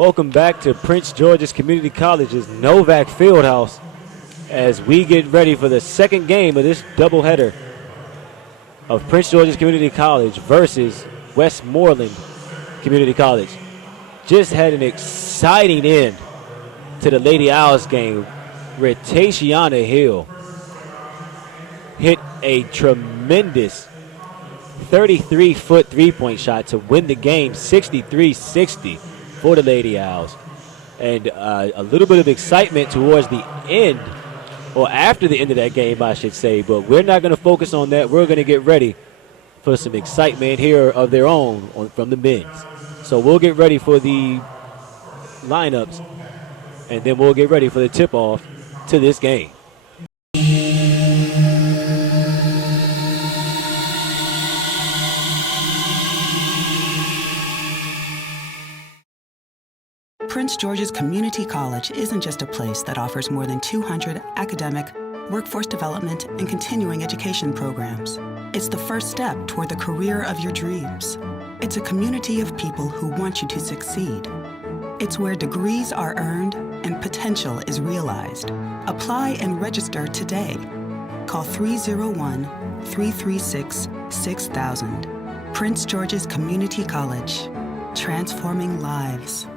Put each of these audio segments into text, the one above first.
Welcome back to Prince George's Community College's Novak Fieldhouse as we get ready for the second game of this doubleheader of Prince George's Community College versus Westmoreland Community College. Just had an exciting end to the Lady Owls game where Tashiana Hill hit a tremendous 33-foot three-point shot to win the game 63-60 for the Lady Owls. And a little bit of excitement towards the end, or after the end of that game, I should say. But we're not going to focus on that. We're going to get ready for some excitement here of their own from the men's. So we'll get ready for the lineups, and then we'll get ready for the tip-off to this game. Prince George's Community College isn't just a place that offers more than 200 academic, workforce development, and continuing education programs. It's the first step toward the career of your dreams. It's a community of people who want you to succeed. It's where degrees are earned and potential is realized. Apply and register today. Call 301-336-6000. Prince George's Community College, transforming lives.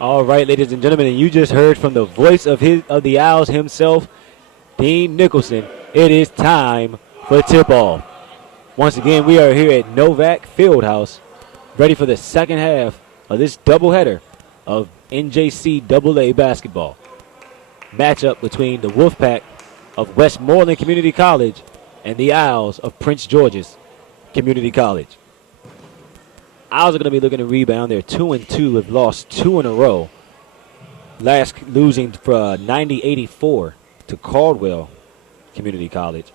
All right, ladies and gentlemen, and you just heard from the voice of the Owls himself, Dean Nicholson. It is time for tip-off. Once again, we are here at Novak Fieldhouse, ready for the second half of this doubleheader of NJC AA basketball. Matchup between the Wolfpack of Westmoreland Community College and the Owls of Prince George's Community College. Owls are going to be looking to rebound. They're 2-2, have lost 2 in a row. Last losing for 90-84 to Caldwell Community College.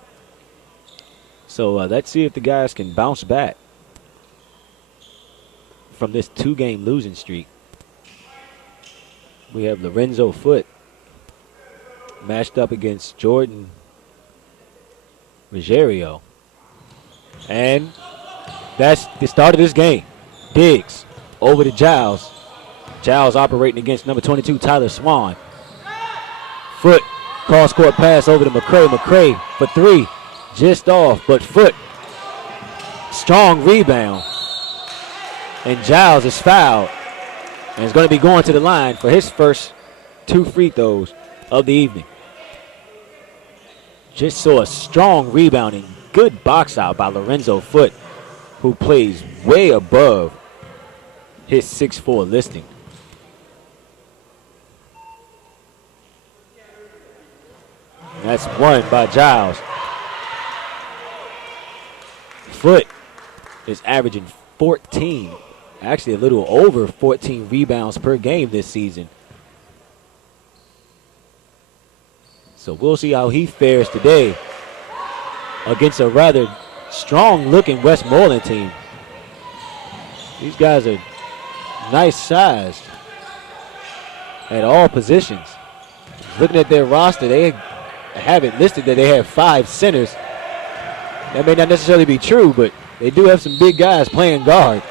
So let's see if the guys can bounce back from this 2-game losing streak. We have Lorenzo Foote matched up against Jordan Ruggiero. And that's the start of this game. Diggs over to Giles. Giles operating against number 22, Tyler Swan. Foote, cross-court pass over to McCray. McCray for 3, just off, but Foote, strong rebound. And Giles is fouled and is going to be going to the line for his first 2 free throws of the evening. Just saw a strong rebounding, good box out by Lorenzo Foote, who plays way above his 6'4" listing. And that's one by Giles. Foote is averaging 14, actually a little over 14 rebounds per game this season. So we'll see how he fares today against a rather strong-looking Westmoreland team. These guys are nice sized at all positions. Looking at their roster, they have it listed that they have 5 centers. That may not necessarily be true, but they do have some big guys playing guard.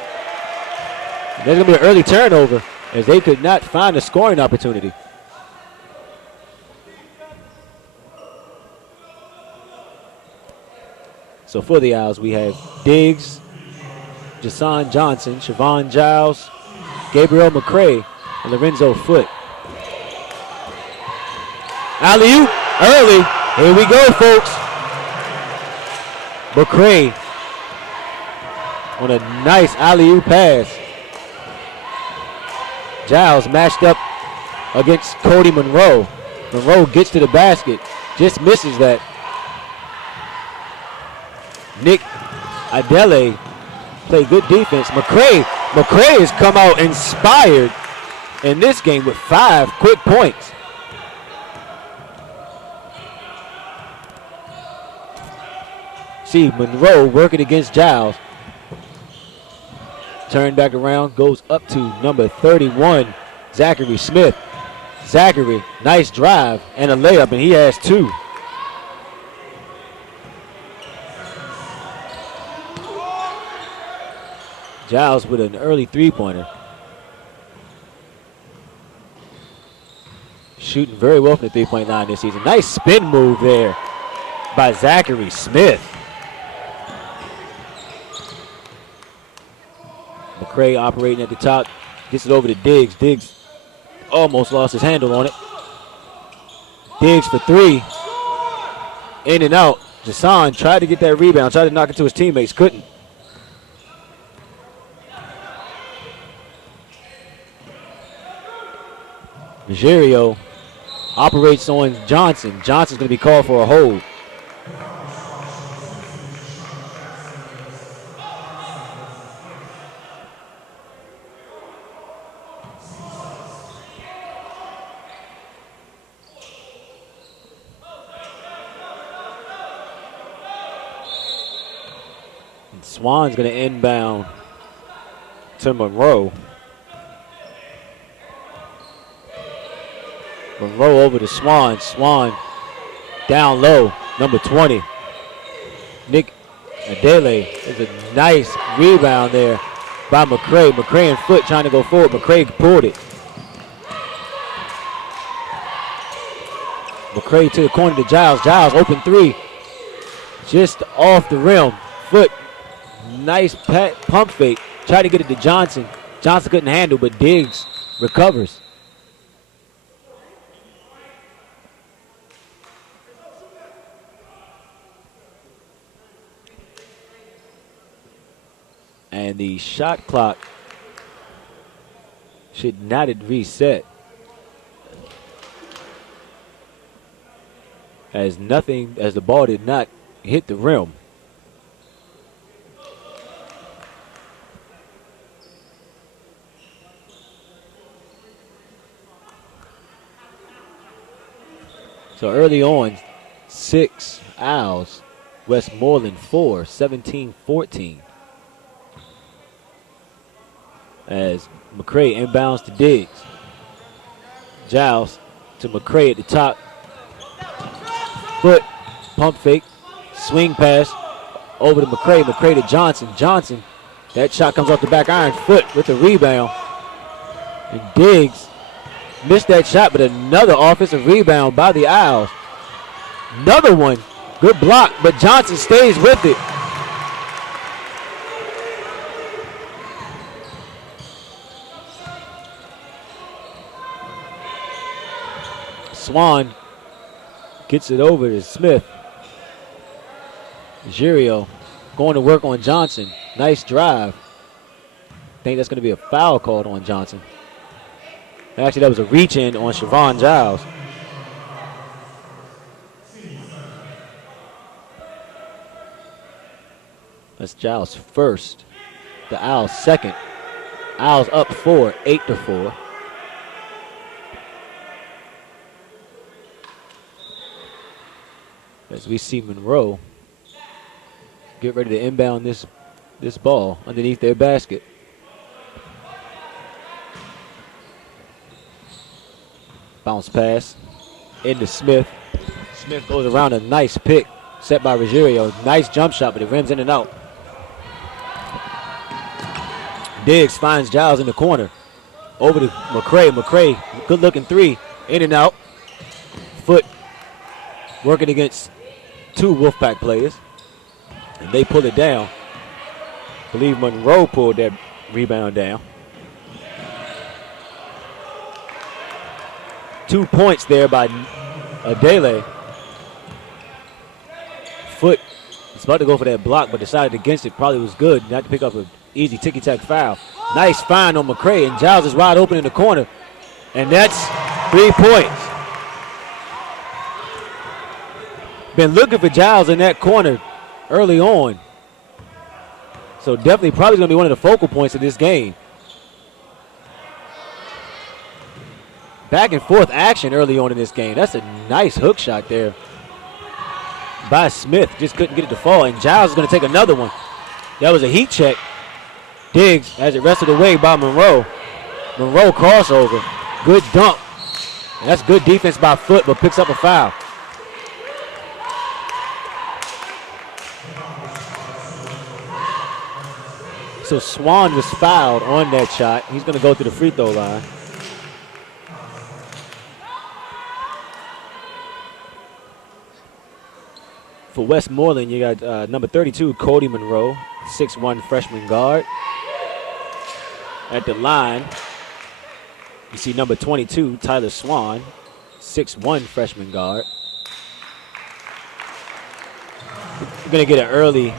There's going to be an early turnover as they could not find a scoring opportunity. So for the Owls, we have Diggs, Jason Johnson, Siobhan Giles, Gabriel McCray, and Lorenzo Foote. Alley-oop early. Here we go, folks. McCray on a nice alley-oop pass. Giles matched up against Cody Monroe. Monroe gets to the basket, just misses that. Nick Adele played good defense. McCray has come out inspired in this game with 5 quick points. See Monroe working against Giles. Turn back around, goes up to number 31, Zachary Smith. Zachary, nice drive and a layup, and he has 2. Giles with an early three-pointer. Shooting very well from the three-point line this season. Nice spin move there by Zachary Smith. McCray operating at the top, gets it over to Diggs. Diggs almost lost his handle on it. Diggs for 3. In and out. Jason tried to get that rebound, tried to knock it to his teammates, couldn't. Ruggiero operates on Johnson. Johnson's going to be called for a hold. And Swan's going to inbound to Monroe. Monroe over to Swan. Swan down low, number 20. Nick Adele. There's a nice rebound there by McCray. McCray and Foote trying to go forward. McCray pulled it. McCray to the corner to Giles. Giles open 3. Just off the rim. Foote, nice pump fake. Tried to get it to Johnson. Johnson couldn't handle, but Diggs recovers. And the shot clock should not have reset, as the ball did not hit the rim. So early on, 6 Owls, Westmoreland 4, 17-14. As McCray inbounds to Diggs. Giles to McCray at the top. Foote, pump fake, swing pass over to McCray. McCray to Johnson. Johnson, that shot comes off the back iron. Foote with the rebound. And Diggs missed that shot, but another offensive rebound by the Owls. Another one, good block, but Johnson stays with it. Swan gets it over to Smith. Ruggiero going to work on Johnson. Nice drive. I think that's going to be a foul called on Johnson. Actually, that was a reach-in on Siobhan Giles. That's Giles first. The Owls second. Owls up 4, 8-4. As we see Monroe get ready to inbound this ball underneath their basket. Bounce pass into Smith. Smith goes around, a nice pick set by Ruggiero. Nice jump shot, but it rims in and out. Diggs finds Giles in the corner. Over to McCray. McCray, good looking 3. In and out. Foote working against 2 Wolfpack players. And they pull it down. I believe Monroe pulled that rebound down. 2 points there by Adele. Foot was about to go for that block, but decided against it. Probably was good not to pick up an easy ticky-tack foul. Nice find on McCray, and Giles is wide open in the corner. And that's 3 points. Been looking for Giles in that corner early on. So definitely probably going to be one of the focal points of this game. Back and forth action early on in this game. That's a nice hook shot there by Smith. Just couldn't get it to fall. And Giles is going to take another one. That was a heat check. Diggs has it wrestled away by Monroe. Monroe crossover. Good dunk. And that's good defense by Foot, but picks up a foul. So Swan was fouled on that shot. He's going to go to the free throw line. For Westmoreland, you got number 32, Cody Monroe, 6'1" freshman guard. At the line, you see number 22, Tyler Swan, 6'1" freshman guard. We're going to get an early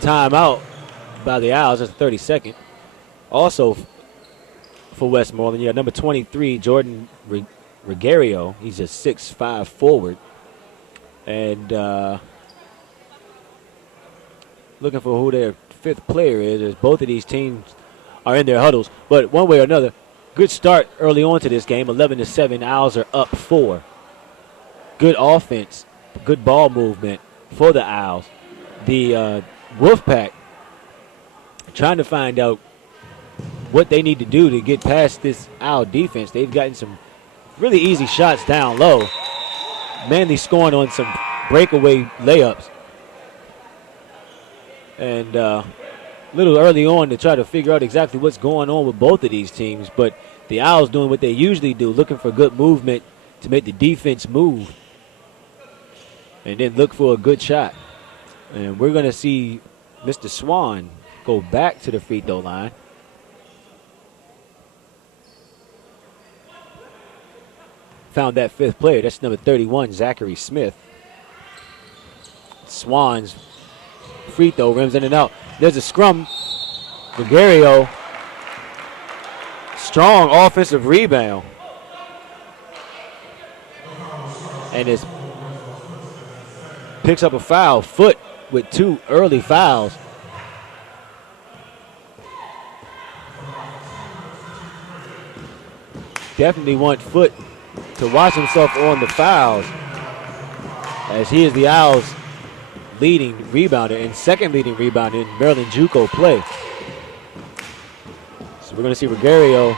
timeout by the Owls. That's 32nd. Also for Westmoreland, you got number 23, Jordan Regario. He's a 6'5" forward. And looking for who their fifth player is, as both of these teams are in their huddles. But one way or another, good start early on to this game. 11-7, Owls are up 4. Good offense, good ball movement for the Owls. The Wolfpack trying to find out what they need to do to get past this Owl defense. They've gotten some really easy shots down low. Manly scoring on some breakaway layups. And a little early on to try to figure out exactly what's going on with both of these teams. But the Owls doing what they usually do, looking for good movement to make the defense move. And then look for a good shot. And we're going to see Mr. Swan go back to the free throw line. Found that fifth player. That's number 31, Zachary Smith. Swan's free throw rims in and out. There's a scrum. Gregario, strong offensive rebound. And it picks up a foul. Foot with 2 early fouls. Definitely want Foot to watch himself on the fouls, as he is the Owls' leading rebounder and second leading rebounder in Maryland JUCO play. So we're going to see Regario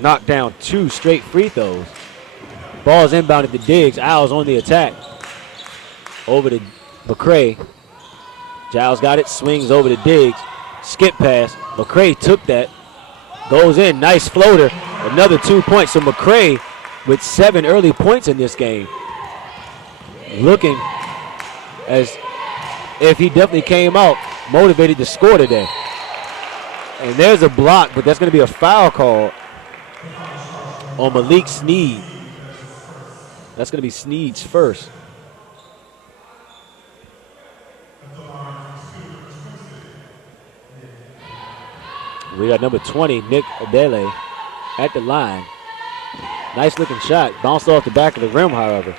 knock down 2 straight free throws. Ball's inbounded to Diggs. Owls on the attack. Over to McCray. Giles got it, swings over to Diggs. Skip pass. McCray took that. Goes in, nice floater. Another 2 points. So McCray with 7 early points in this game. Looking as if he definitely came out motivated to score today. And there's a block, but that's going to be a foul call on Malik Sneed. That's going to be Sneed's first. We got number 20, Nick Adele, at the line. Nice looking shot. Bounced off the back of the rim, however.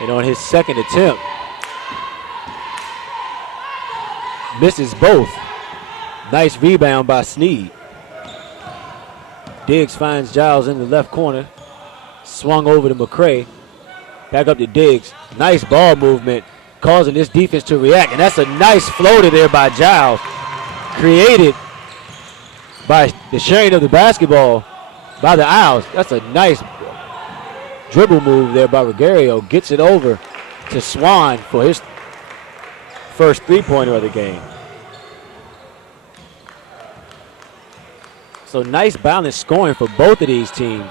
And on his second attempt, misses both. Nice rebound by Sneed. Diggs finds Giles in the left corner. Swung over to McCray. Back up to Diggs. Nice ball movement, causing this defense to react. And that's a nice floater there by Giles. Created by the sharing of the basketball by the Owls. That's a nice dribble move there by Regario. Gets it over to Swan for his first three-pointer of the game. So nice balanced scoring for both of these teams.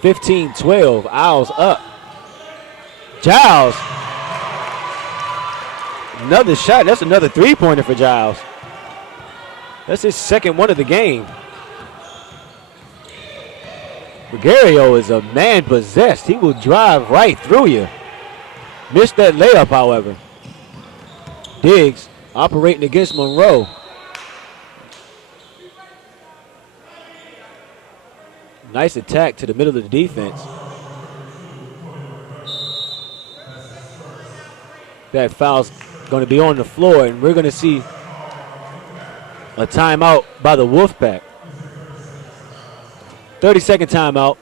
15-12, Owls up. Giles. Another shot. That's another three-pointer for Giles. That's his second one of the game. Gregario is a man possessed. He will drive right through you. Missed that layup, however. Diggs operating against Monroe. Nice attack to the middle of the defense. That foul's going to be on the floor, and we're going to see a timeout by the Wolfpack. 30-second timeout.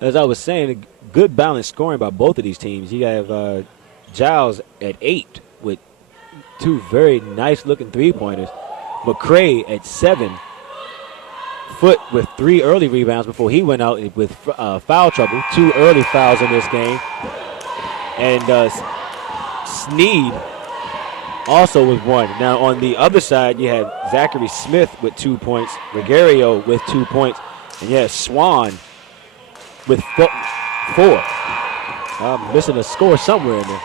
As I was saying, good balanced scoring by both of these teams. You have Giles at 8 with 2 very nice-looking three-pointers. McCray at 7. Foot with 3 early rebounds before he went out with foul trouble. 2 early fouls in this game. And Sneed also with 1. Now on the other side, you have Zachary Smith with 2 points. Gregario with 2 points. And you have Swan with 4. I'm missing a score somewhere in there.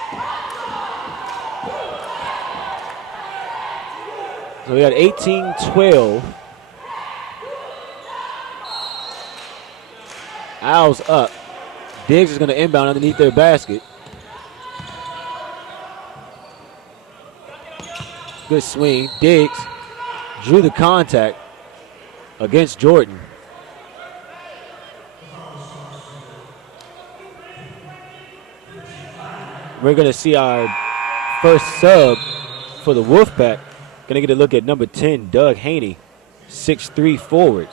So we got 18-12. Owls up. Diggs is going to inbound underneath their basket. Good swing. Diggs drew the contact against Jordan. We're going to see our first sub for the Wolfpack. Going to get a look at number 10, Doug Haney, 6'3" forward.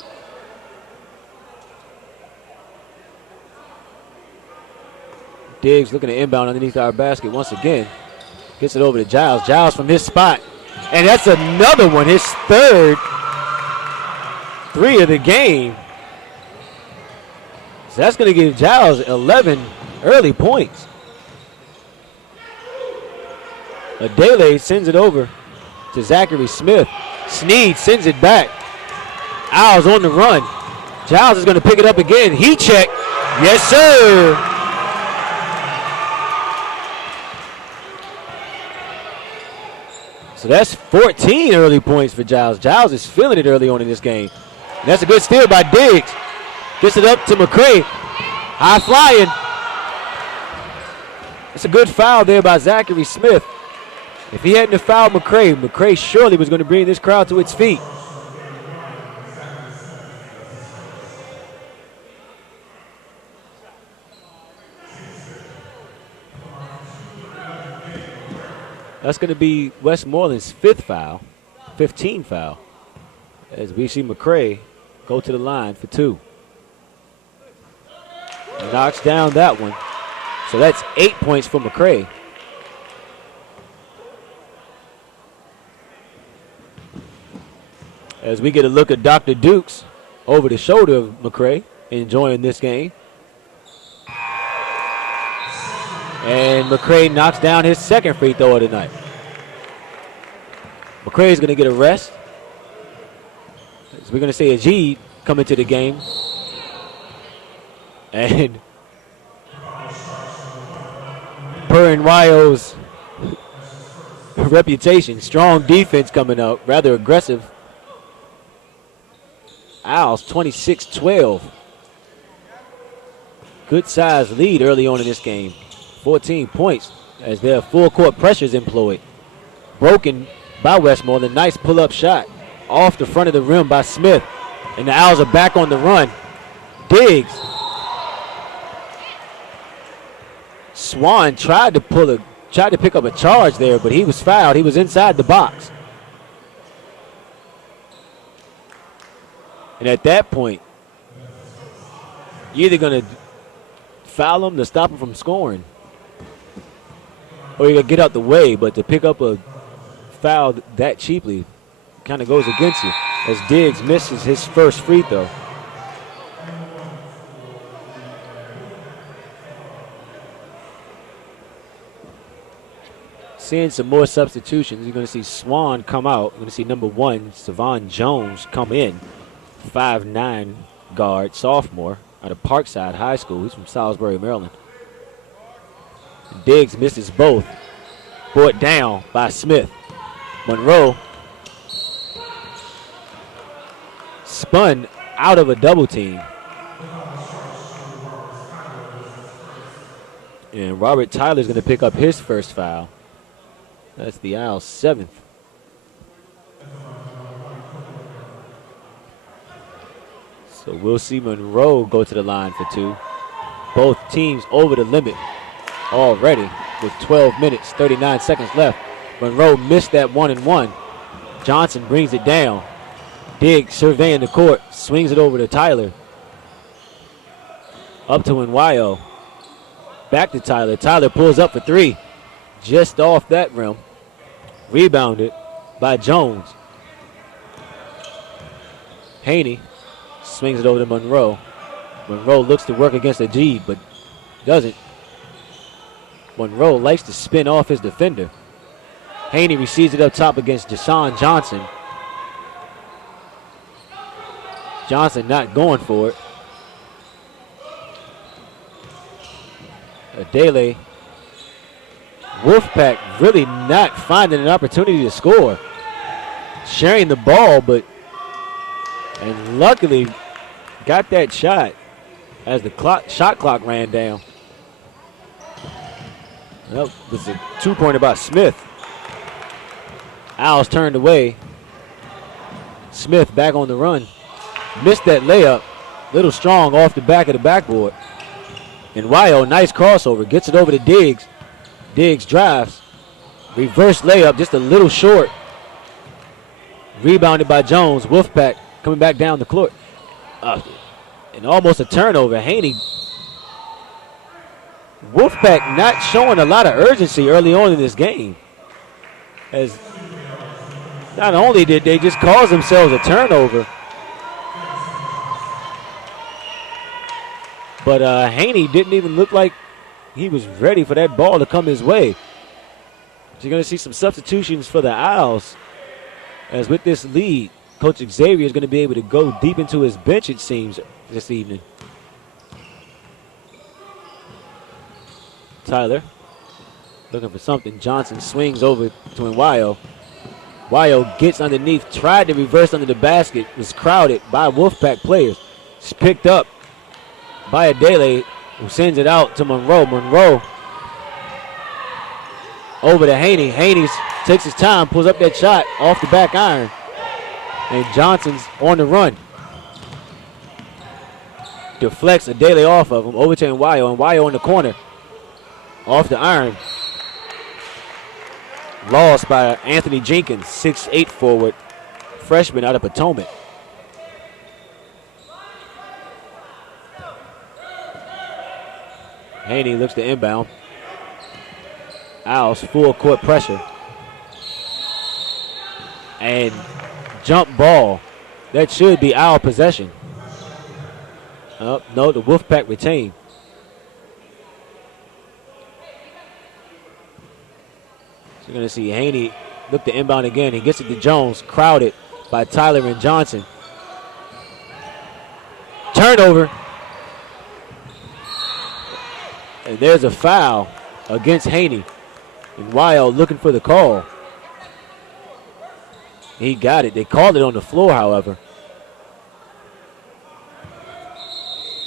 Diggs looking to inbound underneath our basket once again. Gets it over to Giles. Giles from his spot. And that's another one, his third 3 of the game. So that's going to give Giles 11 early points. Adele sends it over to Zachary Smith. Sneed sends it back. Owls on the run. Giles is going to pick it up again. He checked. Yes, sir. So that's 14 early points for Giles. Giles is feeling it early on in this game. And that's a good steal by Diggs. Gets it up to McCray. High flying. It's a good foul there by Zachary Smith. If he hadn't have fouled McCray, McCray surely was going to bring this crowd to its feet. That's going to be Westmoreland's 5th foul, 15 foul, as we see McCray go to the line for 2. Knocks down that one. So that's 8 points for McCray. As we get a look at Dr. Dukes over the shoulder of McCray, enjoying this game. And McCray knocks down his second free throw of the night. McCray is going to get a rest. As we're going to see Ajid come into the game. And per Rio's reputation, strong defense coming up, rather aggressive. Owls 26-12. Good size lead early on in this game. 14 points as their full court pressure is employed. Broken by Westmoreland. Nice pull-up shot off the front of the rim by Smith. And the Owls are back on the run. Diggs. Swan tried to pick up a charge there, but he was fouled. He was inside the box. And at that point, you're either going to foul him to stop him from scoring, or you're going to get out the way. But to pick up a foul that cheaply kind of goes against you, as Diggs misses his first free throw. Seeing some more substitutions. You're going to see Swan come out. You're going to see number 1, Savon Jones, come in 5'9" guard, sophomore out of Parkside High School. He's from Salisbury, Maryland. Diggs misses both. Brought down by Smith. Monroe spun out of a double team. And Robert Tyler's going to pick up his first foul. That's the Owls' 7th. So we'll see Monroe go to the line for 2. Both teams over the limit already with 12 minutes, 39 seconds left. Monroe missed that 1-and-1. Johnson brings it down. Diggs surveying the court, swings it over to Tyler. Up to Nwayo. Back to Tyler. Tyler pulls up for 3. Just off that rim. Rebounded by Jones. Haney swings it over to Monroe. Monroe looks to work against a G, but doesn't. Monroe likes to spin off his defender. Haney receives it up top against Deshaun Johnson. Johnson not going for it. Adele. Wolfpack really not finding an opportunity to score. Sharing the ball, and luckily got that shot as the shot clock ran down. That was a 2-pointer by Smith. Owls turned away. Smith back on the run. Missed that layup. Little strong off the back of the backboard. And Wyo, nice crossover. Gets it over to Diggs. Diggs drives. Reverse layup, just a little short. Rebounded by Jones. Wolfpack coming back down the court. And almost a turnover. Haney. Wolfpack not showing a lot of urgency early on in this game. As not only did they just cause themselves a turnover, but Haney didn't even look like he was ready for that ball to come his way. So you're going to see some substitutions for the Owls. As with this lead, Coach Xavier is going to be able to go deep into his bench, it seems, this evening. Tyler looking for something. Johnson swings over to Nwayo. Wyo gets underneath, tried to reverse under the basket, was crowded by Wolfpack players. It's picked up by Adele, who sends it out to Monroe. Monroe over to Haney. Haney takes his time, pulls up that shot off the back iron. And Johnson's on the run. Deflects Adele off of him, over to Nwayo, and Nwayo in the corner. Off the iron. Lost by Anthony Jenkins, 6'8" forward, freshman out of Potomac. Haney looks to inbound. Owls full court pressure. And jump ball. That should be Owl possession. No, the Wolfpack retain. So you're going to see Haney look to inbound again. He gets it to Jones, crowded by Tyler and Johnson. Turnover. And there's a foul against Haney. And Wyo looking for the call. He got it. They called it on the floor, however.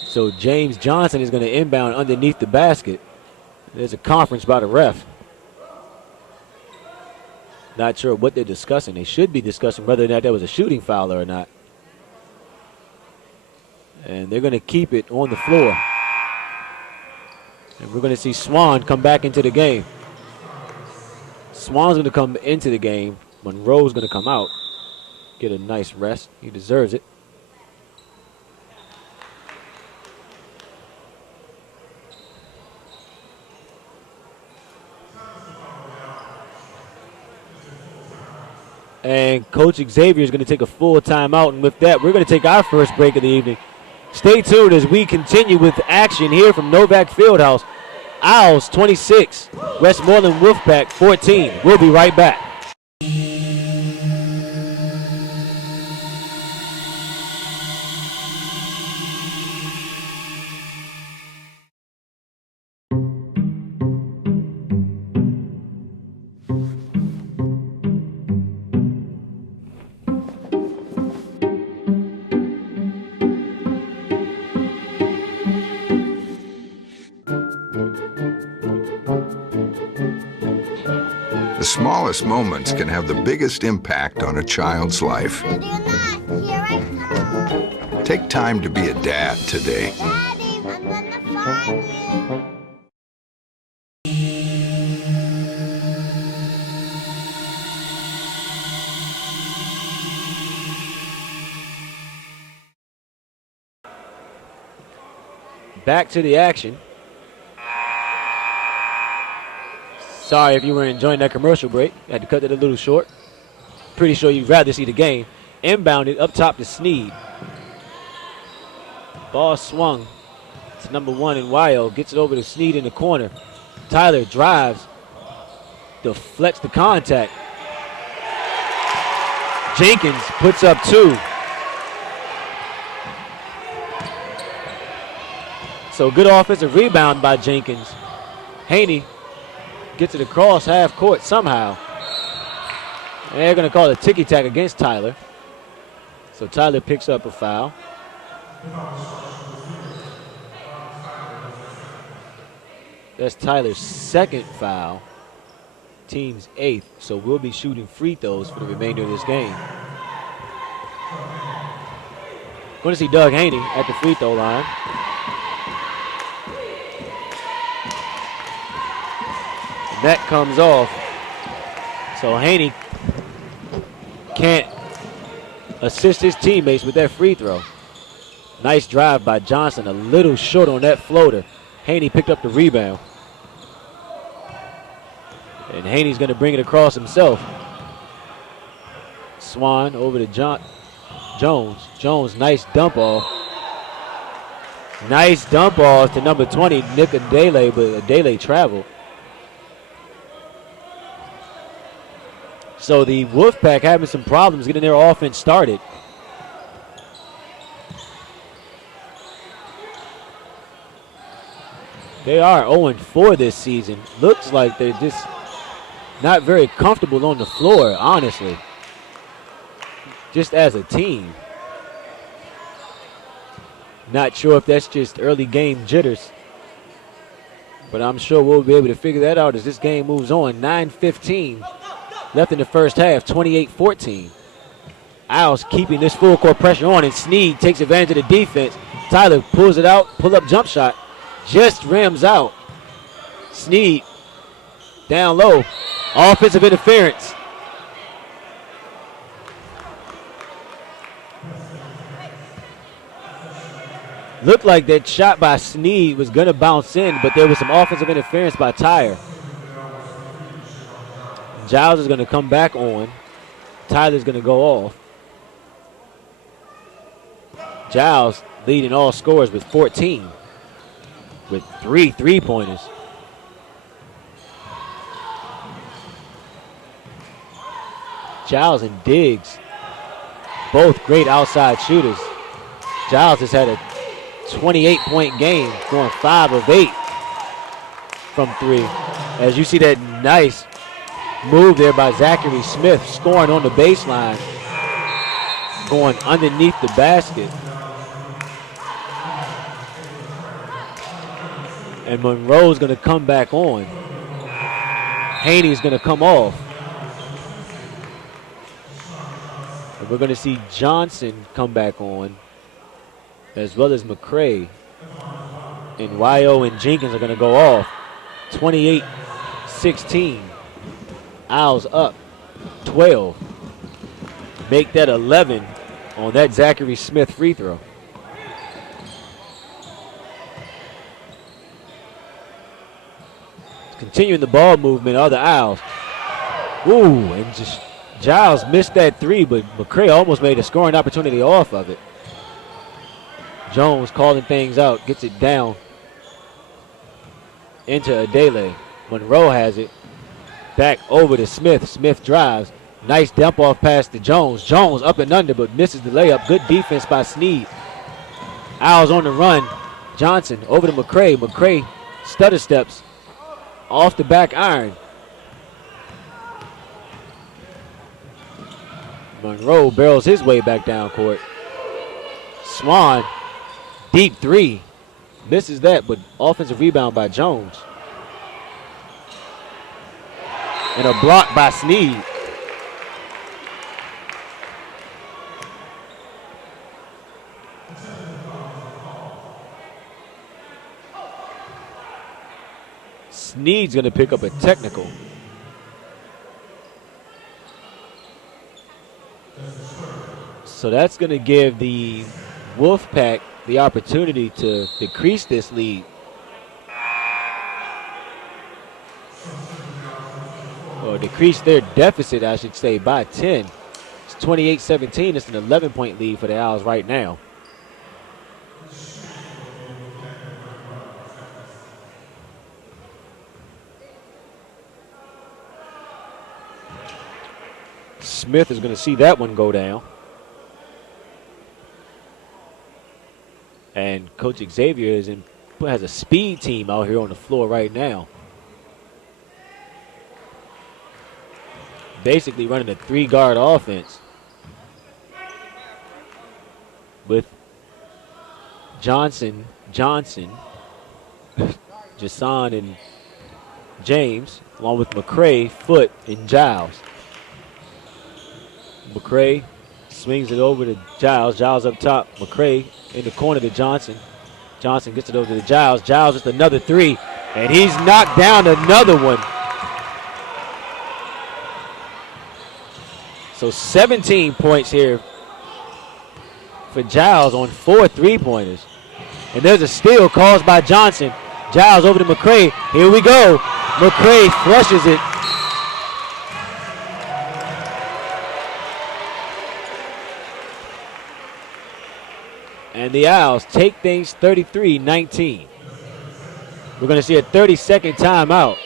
So James Johnson is going to inbound underneath the basket. There's a conference by the ref. Not sure what they're discussing. They should be discussing whether or not that was a shooting foul or not. And they're going to keep it on the floor. And we're going to see Swan come back into the game. Swan's going to come into the game. Monroe's going to come out. Get a nice rest. He deserves it. And Coach Xavier is going to take a full timeout. And with that, we're going to take our first break of the evening. Stay tuned as we continue with action here from Novak Fieldhouse. Owls 26, Westmoreland Wolfpack 14. We'll be right back. The smallest moments can have the biggest impact on a child's life. Ready or not, here I come. Take time to be a dad today. Daddy, I'm gonna find you. Back to the action. Sorry if you were enjoying that commercial break. Had to cut that a little short. Pretty sure you'd rather see the game. Inbounded up top to Sneed. Ball swung. It's number 1 in Wyo. Gets it over to Sneed in the corner. Tyler drives. Deflects the contact. Jenkins puts up 2. So good offensive rebound by Jenkins. Haney gets it across half court somehow. And they're going to call a ticky-tack against Tyler. So Tyler picks up a foul. That's Tyler's 2nd foul. Team's 8th. So we'll be shooting free throws for the remainder of this game. Going to see Doug Haney at the free throw line. That comes off. So Haney can't assist his teammates with that free throw. Nice drive by Johnson, a little short on that floater. Haney picked up the rebound. And Haney's going to bring it across himself. Swan over to Jones. Jones, nice dump off. Nice dump off to number 20, Nick Adele, but Adele traveled. So the Wolfpack having some problems getting their offense started. They are 0-4 this season. Looks like they're just not very comfortable on the floor, honestly. Just as a team. Not sure if that's just early game jitters. But I'm sure we'll be able to figure that out as this game moves on. 9:15 left in the first half, 28-14. Owls keeping this full court pressure on, and Sneed takes advantage of the defense. Tyler pulls it out, pull-up jump shot. Just rims out. Sneed down low. Offensive interference. Looked like that shot by Sneed was going to bounce in, but there was some offensive interference by Tyre. Giles is going to come back on. Tyler's going to go off. Giles leading all scorers with 14, with 3 3-pointers. Giles and Diggs, both great outside shooters. Giles has had a 28-point game, going 5 of 8 from 3. As you see that nice move there by Zachary Smith, scoring on the baseline, going underneath the basket. And Monroe's going to come back on. Haney's going to come off. And we're going to see Johnson come back on, as well as McCray. And Wyo and Jenkins are going to go off. 28-16. Owls up 12. Make that 11 on that Zachary Smith free throw. Continuing the ball movement are the Owls. Ooh, and just Giles missed that 3, but McCray almost made a scoring opportunity off of it. Jones calling things out, gets it down into Adele. Monroe has it. Back over to Smith. Smith drives. Nice dump off pass to Jones. Jones up and under, but misses the layup. Good defense by Sneed. Owls on the run. Johnson over to McCray. McCray stutter steps off the back iron. Monroe barrels his way back down court. Swan, deep 3. Misses that, but offensive rebound by Jones. And a block by Sneed. Sneed's going to pick up a technical. So that's going to give the Wolfpack the opportunity to decrease this lead. Or decrease their deficit, I should say, by 10. It's 28-17. It's an 11-point lead for the Owls right now. Smith is going to see that one go down. And Coach Xavier has a speed team out here on the floor right now. Basically running a 3-guard offense with Johnson, Jason, and James, along with McCray, Foot, and Giles. McCray swings it over to Giles. Giles up top. McCray in the corner to Johnson. Johnson gets it over to Giles. Giles with another 3, and he's knocked down another one. So 17 points here for Giles on 4 3-pointers. And there's a steal caused by Johnson. Giles over to McCray. Here we go. McCray flushes it. And the Owls take things 33-19. We're going to see a 30-second timeout.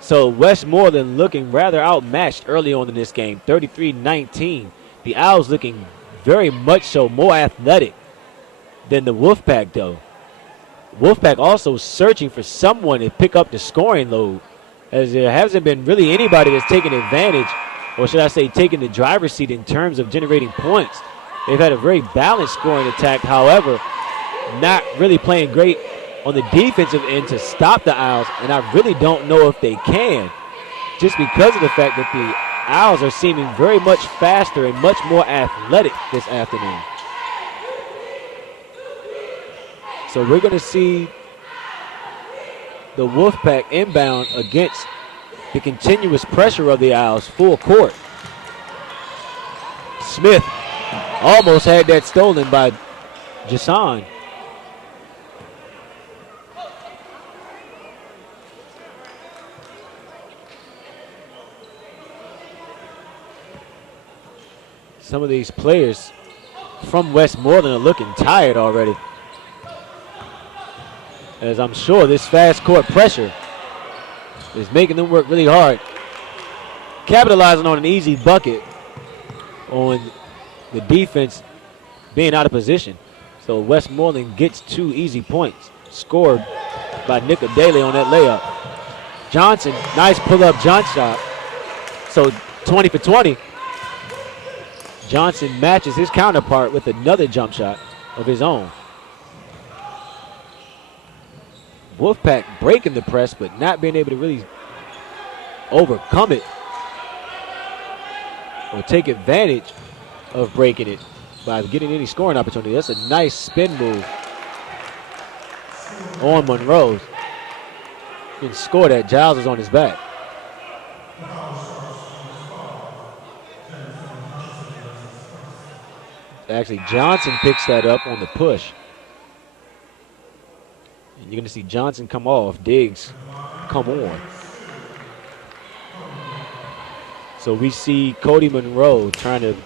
So Westmoreland looking rather outmatched early on in this game, 33-19. The Owls looking very much so more athletic than the Wolfpack, though. Wolfpack also searching for someone to pick up the scoring load, as there hasn't been really anybody that's taken advantage, or should I say taking the driver's seat in terms of generating points. They've had a very balanced scoring attack, however, not really playing great on the defensive end to stop the Owls, and I really don't know if they can, just because of the fact that the Owls are seeming very much faster and much more athletic this afternoon. So we're going to see the Wolfpack inbound against the continuous pressure of the Owls full court. Smith almost had that stolen by Jason. Some of these players from Westmoreland are looking tired already, as I'm sure this fast court pressure is making them work really hard. Capitalizing on an easy bucket on the defense being out of position. So Westmoreland gets 2 easy points scored by Nick Daly on that layup. Johnson, nice pull-up jump shot. So 20 for 20. Johnson matches his counterpart with another jump shot of his own. Wolfpack breaking the press, but not being able to really overcome it or take advantage of breaking it by getting any scoring opportunity. That's a nice spin move on Monroe. Didn't score that. Giles is on his back. Actually, Johnson picks that up on the push. And you're going to see Johnson come off, Diggs come on. So we see Cody Monroe trying to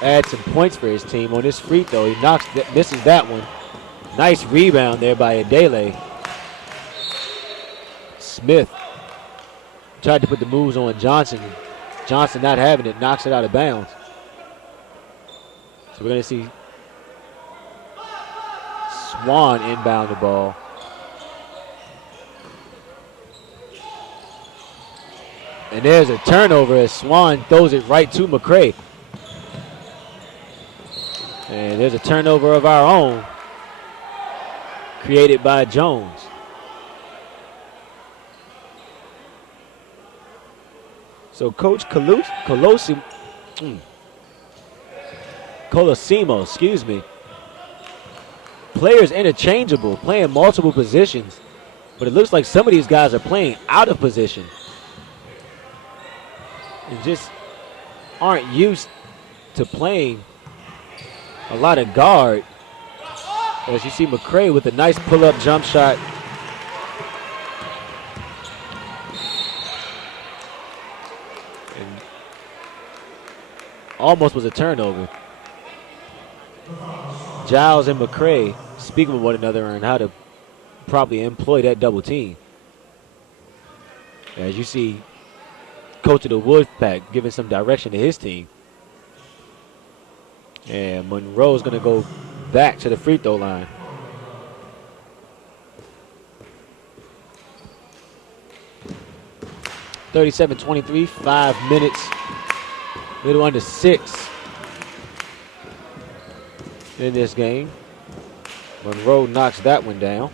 add some points for his team on this free throw. He misses that one. Nice rebound there by Adele. Smith tried to put the moves on Johnson. Johnson not having it, knocks it out of bounds. So we're going to see Swan inbound the ball. And there's a turnover as Swan throws it right to McCray. And there's a turnover of our own created by Jones. So Coach Colosimo, excuse me. Players interchangeable, playing multiple positions, but it looks like some of these guys are playing out of position and just aren't used to playing a lot of guard. As you see McCray with a nice pull-up jump shot. And almost was a turnover. Giles and McCray speaking with one another on how to properly employ that double team. As you see coach of the Wolfpack giving some direction to his team. And Monroe's going to go back to the free throw line. (37-23), 5 minutes, little under 6 in this game. Monroe knocks that one down.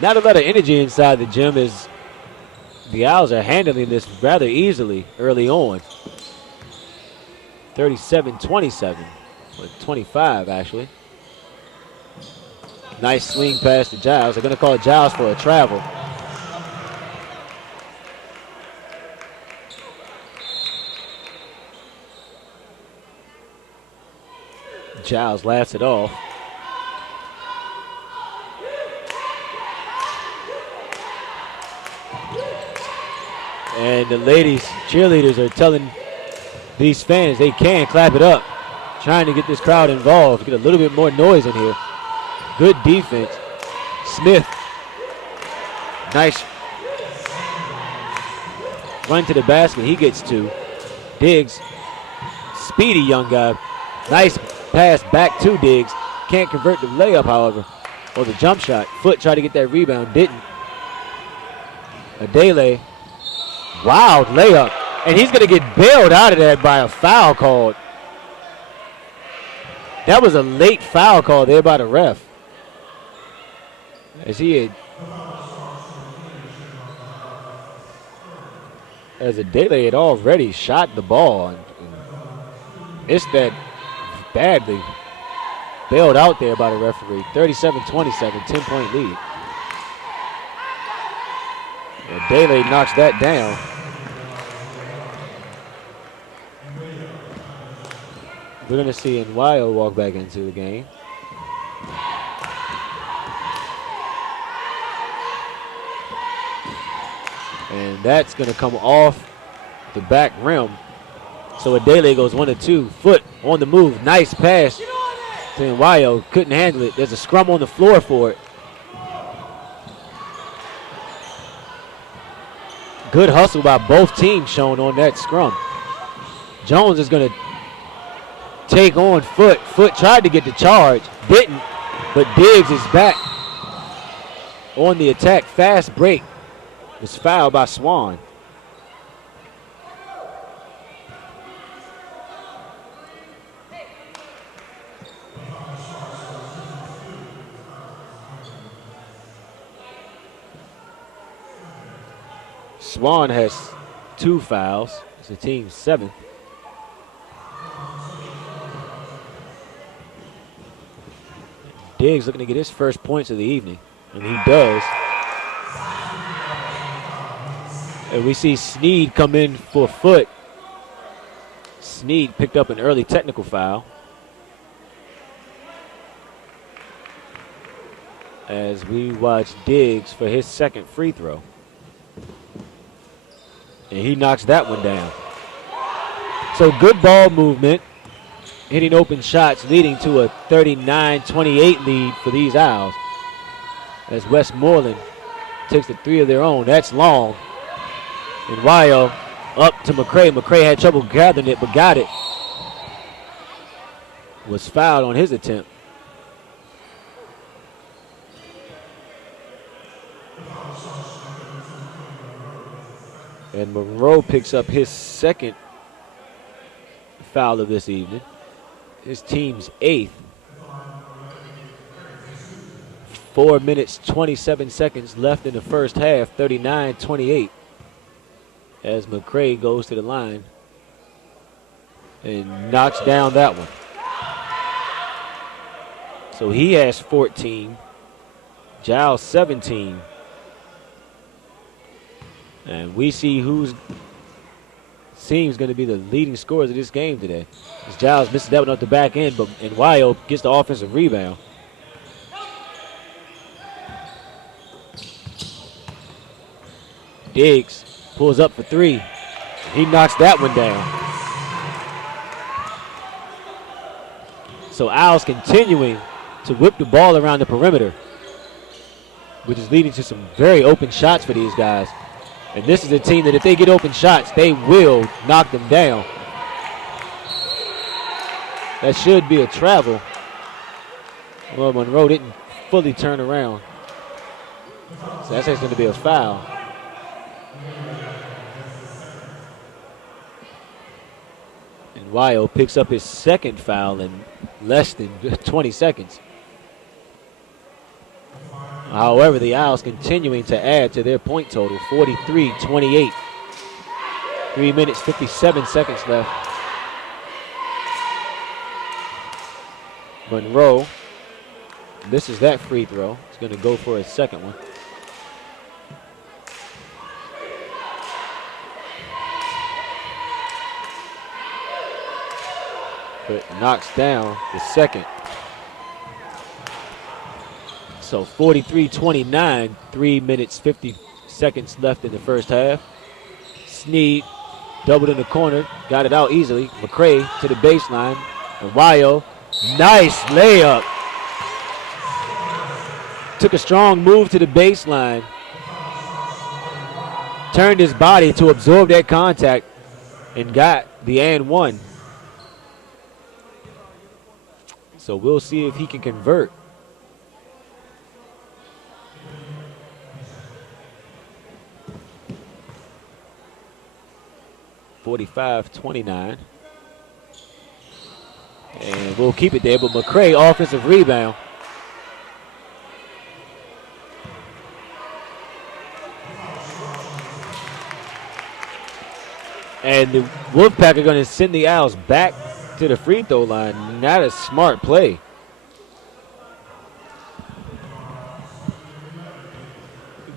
Not a lot of energy inside the gym as the Owls are handling this rather easily early on. 37-27, or 25 actually. Nice swing pass to Giles. They're going to call Giles for a travel. Giles laughs it off. And the ladies, cheerleaders, are telling these fans they can clap it up, trying to get this crowd involved, get a little bit more noise in here. Good defense. Smith, nice run to the basket. He gets 2. Diggs, speedy young guy. Nice pass back to Diggs. Can't convert the layup, however, or the jump shot. Foot tried to get that rebound, didn't. Adele. Wild layup, and he's going to get bailed out of that by a foul called. That was a late foul call there by the ref. As Adele had already shot the ball, and missed that badly. Bailed out there by the referee. 37-27, 10-point lead. Adele knocks that down. We're going to see Nwayo walk back into the game. And that's going to come off the back rim. So Adele goes 1 of 2. Foot on the move. Nice pass to Nwayo. Couldn't handle it. There's a scrum on the floor for it. Good hustle by both teams shown on that scrum. Jones is going to take on Foot. Foot tried to get the charge, didn't, but Diggs is back on the attack. Fast break was fouled by Swan. Swan has 2 fouls. It's the team's 7th. Diggs looking to get his first points of the evening, and he does. And we see Sneed come in for Foot. Sneed picked up an early technical foul. As we watch Diggs for his second free throw. And he knocks that one down. So good ball movement, hitting open shots, leading to a 39-28 lead for these Owls. As Westmoreland takes the 3 of their own. That's long. And Wyo up to McCray. McCray had trouble gathering it, but got it. Was fouled on his attempt. And Monroe picks up his second foul of this evening. His team's 8th. 4 minutes, 27 seconds left in the first half, 39-28. As McCray goes to the line and knocks down that one. So he has 14. Giles 17. And we see who's seems going to be the leading scorers of this game today. As Giles misses that one off the back end, but Wyo gets the offensive rebound. Diggs pulls up for three. He knocks that one down. So Owls continuing to whip the ball around the perimeter, which is leading to some very open shots for these guys. And this is a team that if they get open shots, they will knock them down. That should be a travel. Well, Monroe didn't fully turn around. So that's going to be a foul. And Wyo picks up his second foul in less than 20 seconds. However, the Owls continuing to add to their point total, 43-28. 3 minutes, 57 seconds left. Monroe misses that free throw. He's going to go for his second one. But knocks down the second. So 43-29, 3 minutes, 50 seconds left in the first half. Sneed doubled in the corner, got it out easily. McCray to the baseline, and Wyo, nice layup. Took a strong move to the baseline, turned his body to absorb that contact, and got the and one. So we'll see if he can convert. (45-29). And we'll keep it there, but McCray, offensive rebound. And the Wolfpack are going to send the Owls back to the free throw line. Not a smart play.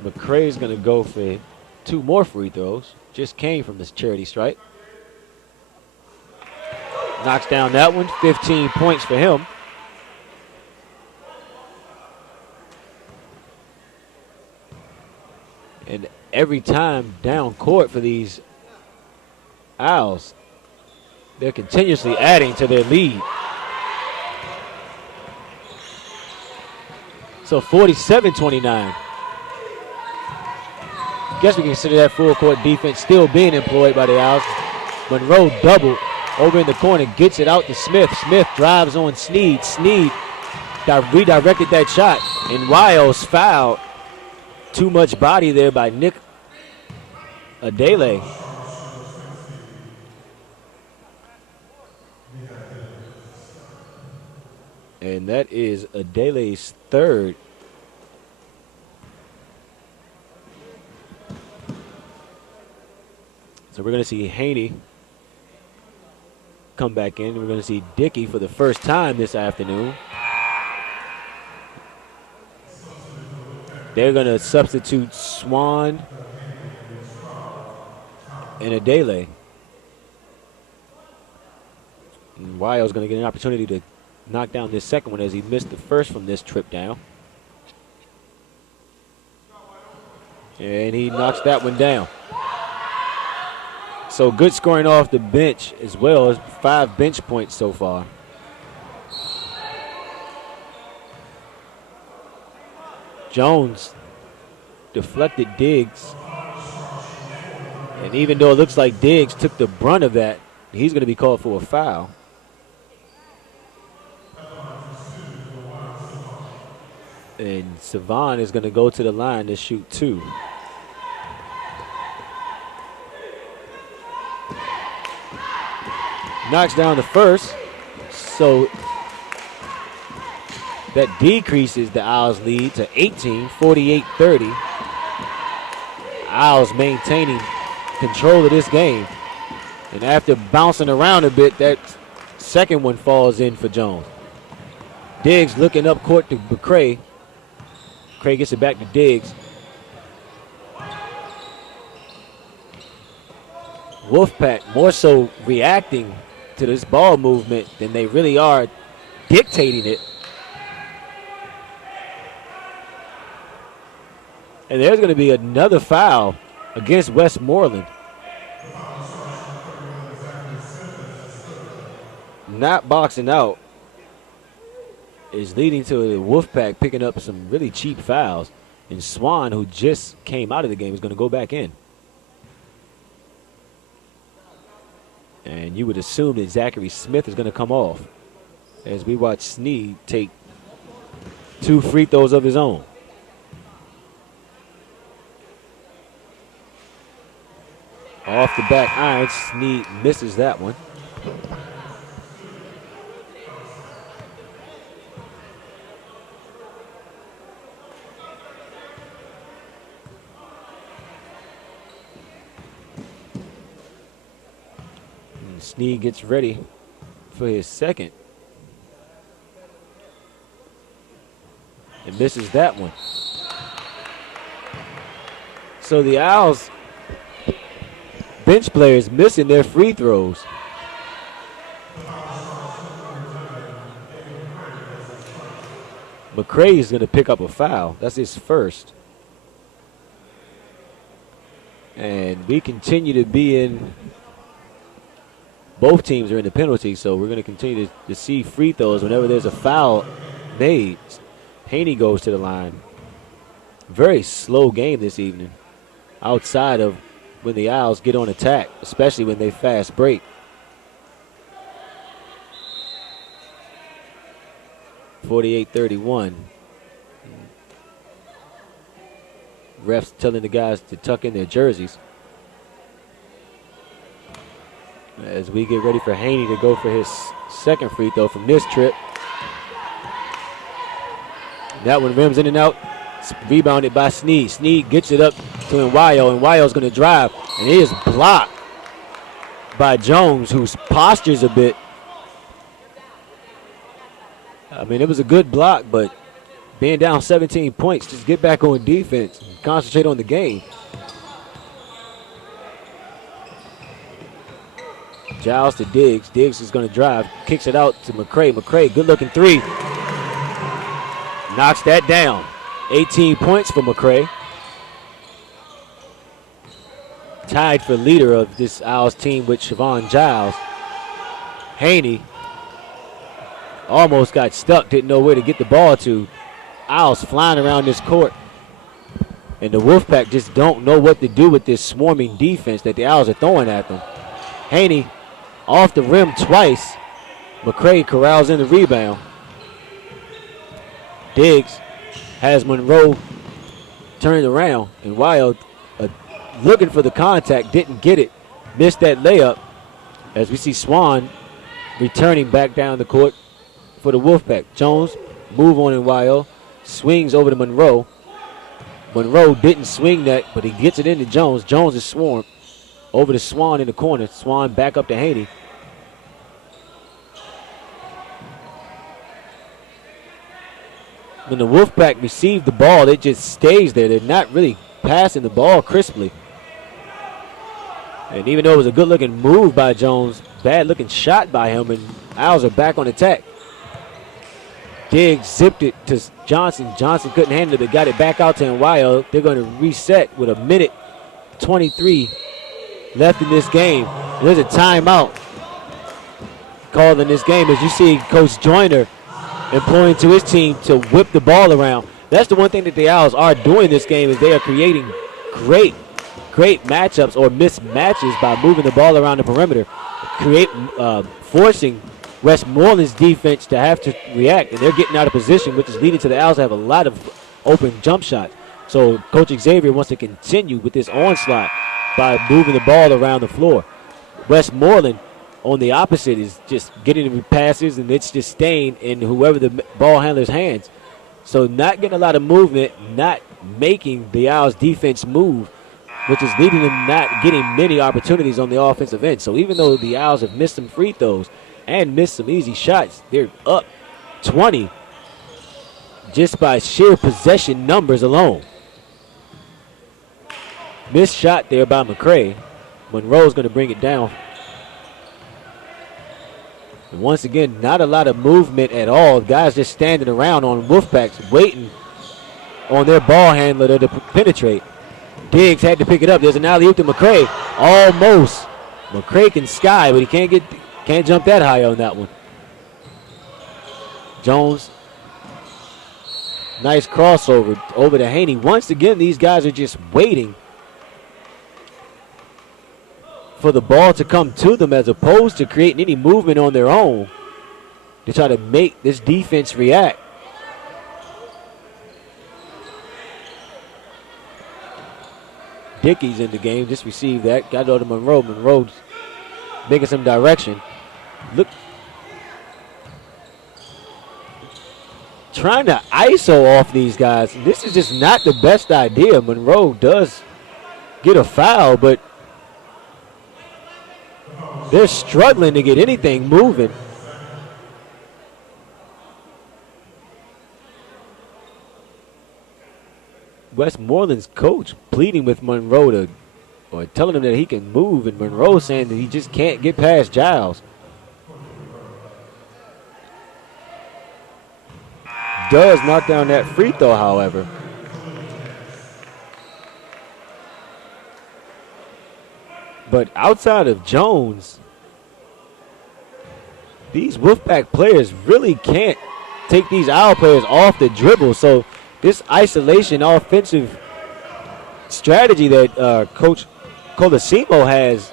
McCray's going to go for 2 more free throws. Just came from this charity stripe. Knocks down that one. 15 points for him. And every time down court for these Owls, they're continuously adding to their lead. So 47-29. Guess we can consider that full court defense still being employed by the Owls. Monroe doubled over in the corner, gets it out to Smith. Smith drives on Sneed. Sneed redirected that shot, and Wyo's fouled. Too much body there by Nick Adele. And that is Adele's third. So we're going to see Haney come back in. We're going to see Dickey for the first time this afternoon. They're going to substitute Swan and Adele. And Wyo's going to get an opportunity to knock down this second one as he missed the first from this trip down. And he knocks that one down. So good scoring off the bench as well as 5 bench points so far. Jones deflected Diggs. And even though it looks like Diggs took the brunt of that, he's going to be called for a foul. And Savon is going to go to the line to shoot 2. Knocks down the first. So That decreases the Owls' lead to 18, 48-30. Owls maintaining control of this game. And after bouncing around a bit, that second one falls in for Jones. Diggs looking up court to McCray. McCray gets it back to Diggs. Wolfpack more so reacting to this ball movement than they really are dictating it. And there's going to be another foul against Westmoreland. Not boxing out is leading to the Wolfpack picking up some really cheap fouls. And Swan, who just came out of the game, is going to go back in. And you would assume that Zachary Smith is going to come off as we watch Sneed take 2 free throws of his own. Off the back iron, Sneed misses that one. Sneed gets ready for his second. And misses that one. So the Owls bench players missing their free throws. McCray is going to pick up a foul. That's his first. And we continue to be in, both teams are in the penalty, so we're going to continue to see free throws whenever there's a foul made. Haney goes to the line. Very slow game this evening, outside of when the Owls get on attack, especially when they fast break. (48-31). Refs telling the guys to tuck in their jerseys as we get ready for Haney to go for his second free throw from this trip. That one rims in and out. It's rebounded by Sneed. Sneed gets it up to Nwayo, and Nwayo's going to drive, and it is blocked by Jones, whose postures a bit. I mean, it was a good block, but being down 17 points, just get back on defense and concentrate on the game. Giles to Diggs. Diggs is going to drive, kicks it out to McCray. McCray, good-looking three. Knocks that down. 18 points for McCray. Tied for leader of this Owls team with Siobhan Giles. Haney almost got stuck, didn't know where to get the ball to. Owls flying around this court. And the Wolfpack just don't know what to do with this swarming defense that the Owls are throwing at them. Haney off the rim twice. McCray corrals in the rebound. Diggs has Monroe turned around, and Wild looking for the contact, didn't get it. Missed that layup as we see Swan returning back down the court for the Wolfpack. Jones move on in Wild, swings over to Monroe. Monroe didn't swing that, but he gets it into Jones. Jones is swarmed over to Swan in the corner. Swan back up to Haney. When the Wolfpack receive the ball, it just stays there. They're not really passing the ball crisply. And even though it was a good-looking move by Jones, bad-looking shot by him, and Owls are back on attack. Diggs zipped it to Johnson. Johnson couldn't handle it, but got it back out to Nwayo. They're going to reset with 1:23 left in this game. And there's a timeout called in this game as you see Coach Joyner employing to his team to whip the ball around. That's the one thing that the Owls are doing this game, is they are creating great matchups or mismatches by moving the ball around the perimeter, forcing Westmoreland's defense to have to react, and they're getting out of position, which is leading to the Owls to have a lot of open jump shots. So Coach Xavier wants to continue with this onslaught by moving the ball around the floor. Westmoreland on the opposite is just getting the passes, and it's just staying in whoever the ball handler's hands. So not getting a lot of movement, not making the Owls defense move, which is leading them not getting many opportunities on the offensive end. So even though the Owls have missed some free throws and missed some easy shots, they're up 20 just by sheer possession numbers alone. Missed shot there by McCray. Monroe's going to bring it down. And once again, not a lot of movement at all. Guys just standing around on Wolfpacks waiting on their ball handler to penetrate. Diggs had to pick it up. There's an alley-oop to McCray. Almost. McCray can sky, but he can't jump that high on that one. Jones. Nice crossover over to Haney. Once again, these guys are just waiting for the ball to come to them as opposed to creating any movement on their own to try to make this defense react. Dickey's in the game, just received that. Got it over to Monroe. Monroe's making some direction. Look. Trying to ISO off these guys. This is just not the best idea. Monroe does get a foul, but they're struggling to get anything moving. Westmoreland's coach pleading with Monroe or telling him that he can move, and Monroe saying that he just can't get past Giles. Does knock down that free throw, however. But outside of Jones, these Wolfpack players really can't take these Owl players off the dribble. So this isolation offensive strategy that Coach Colosimo has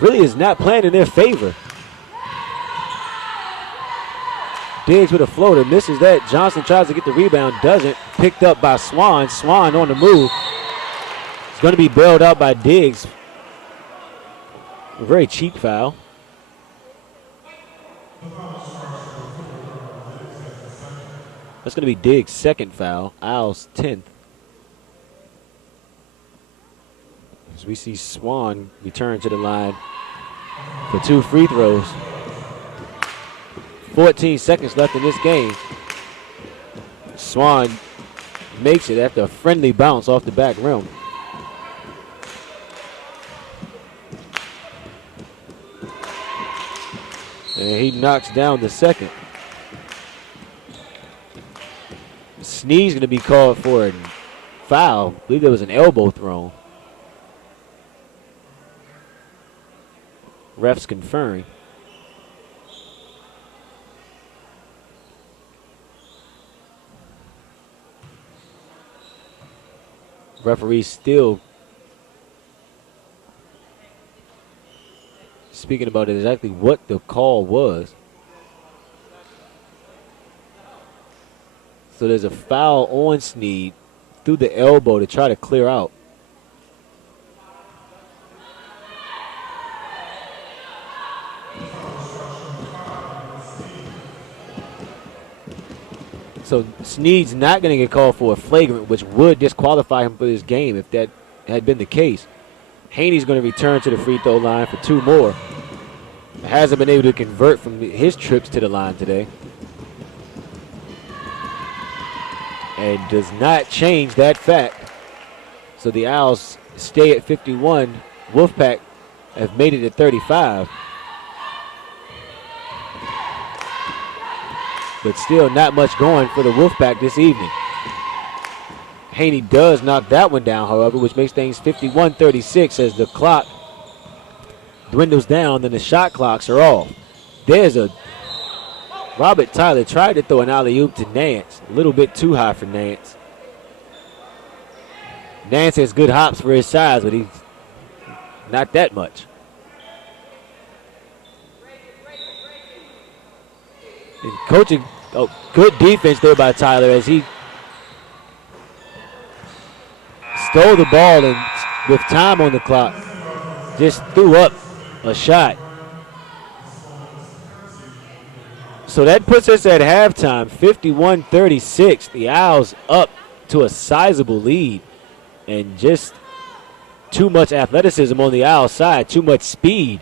really is not playing in their favor. Diggs with a floater, misses that. Johnson tries to get the rebound, doesn't. Picked up by Swan. Swan on the move. It's going to be bailed out by Diggs. A very cheap foul. That's going to be Diggs' second foul. Owls' 10th. As we see Swan return to the line for 2 free throws. 14 seconds left in this game. Swan makes it after a friendly bounce off the back rim. And he knocks down the second. Sneed's going to be called for a foul. I believe there was an elbow thrown. Refs conferring. Referee still speaking about exactly what the call was. So there's a foul on Sneed through the elbow to try to clear out. So Sneed's not going to get called for a flagrant, which would disqualify him for this game if that had been the case. Haney's going to return to the free throw line for 2 more. Hasn't been able to convert from his trips to the line today. And does not change that fact. So the Owls stay at 51. Wolfpack have made it at 35. But still not much going for the Wolfpack this evening. Haney does knock that one down, however, which makes things 51-36 as the clock dwindles down, then the shot clocks are off. There's a Robert Tyler tried to throw an alley-oop to Nance. A little bit too high for Nance. Nance has good hops for his size, but he's not that much. And coaching, good defense there by Tyler as he stole the ball and with time on the clock, just threw up a shot So that puts us at halftime, 51-36. The Owls up to a sizable lead, and just too much athleticism on the Owls side, too much speed,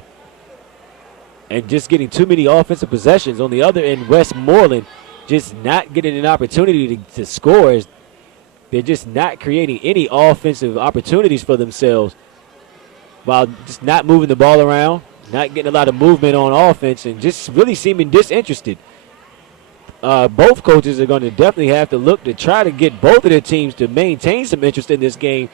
and just getting too many offensive possessions. On the other end, Westmoreland just not getting an opportunity to score. They're just not creating any offensive opportunities for themselves while just not moving the ball around, not getting a lot of movement on offense, and just really seeming disinterested. Both coaches are going to definitely have to look to try to get both of their teams to maintain some interest in this game,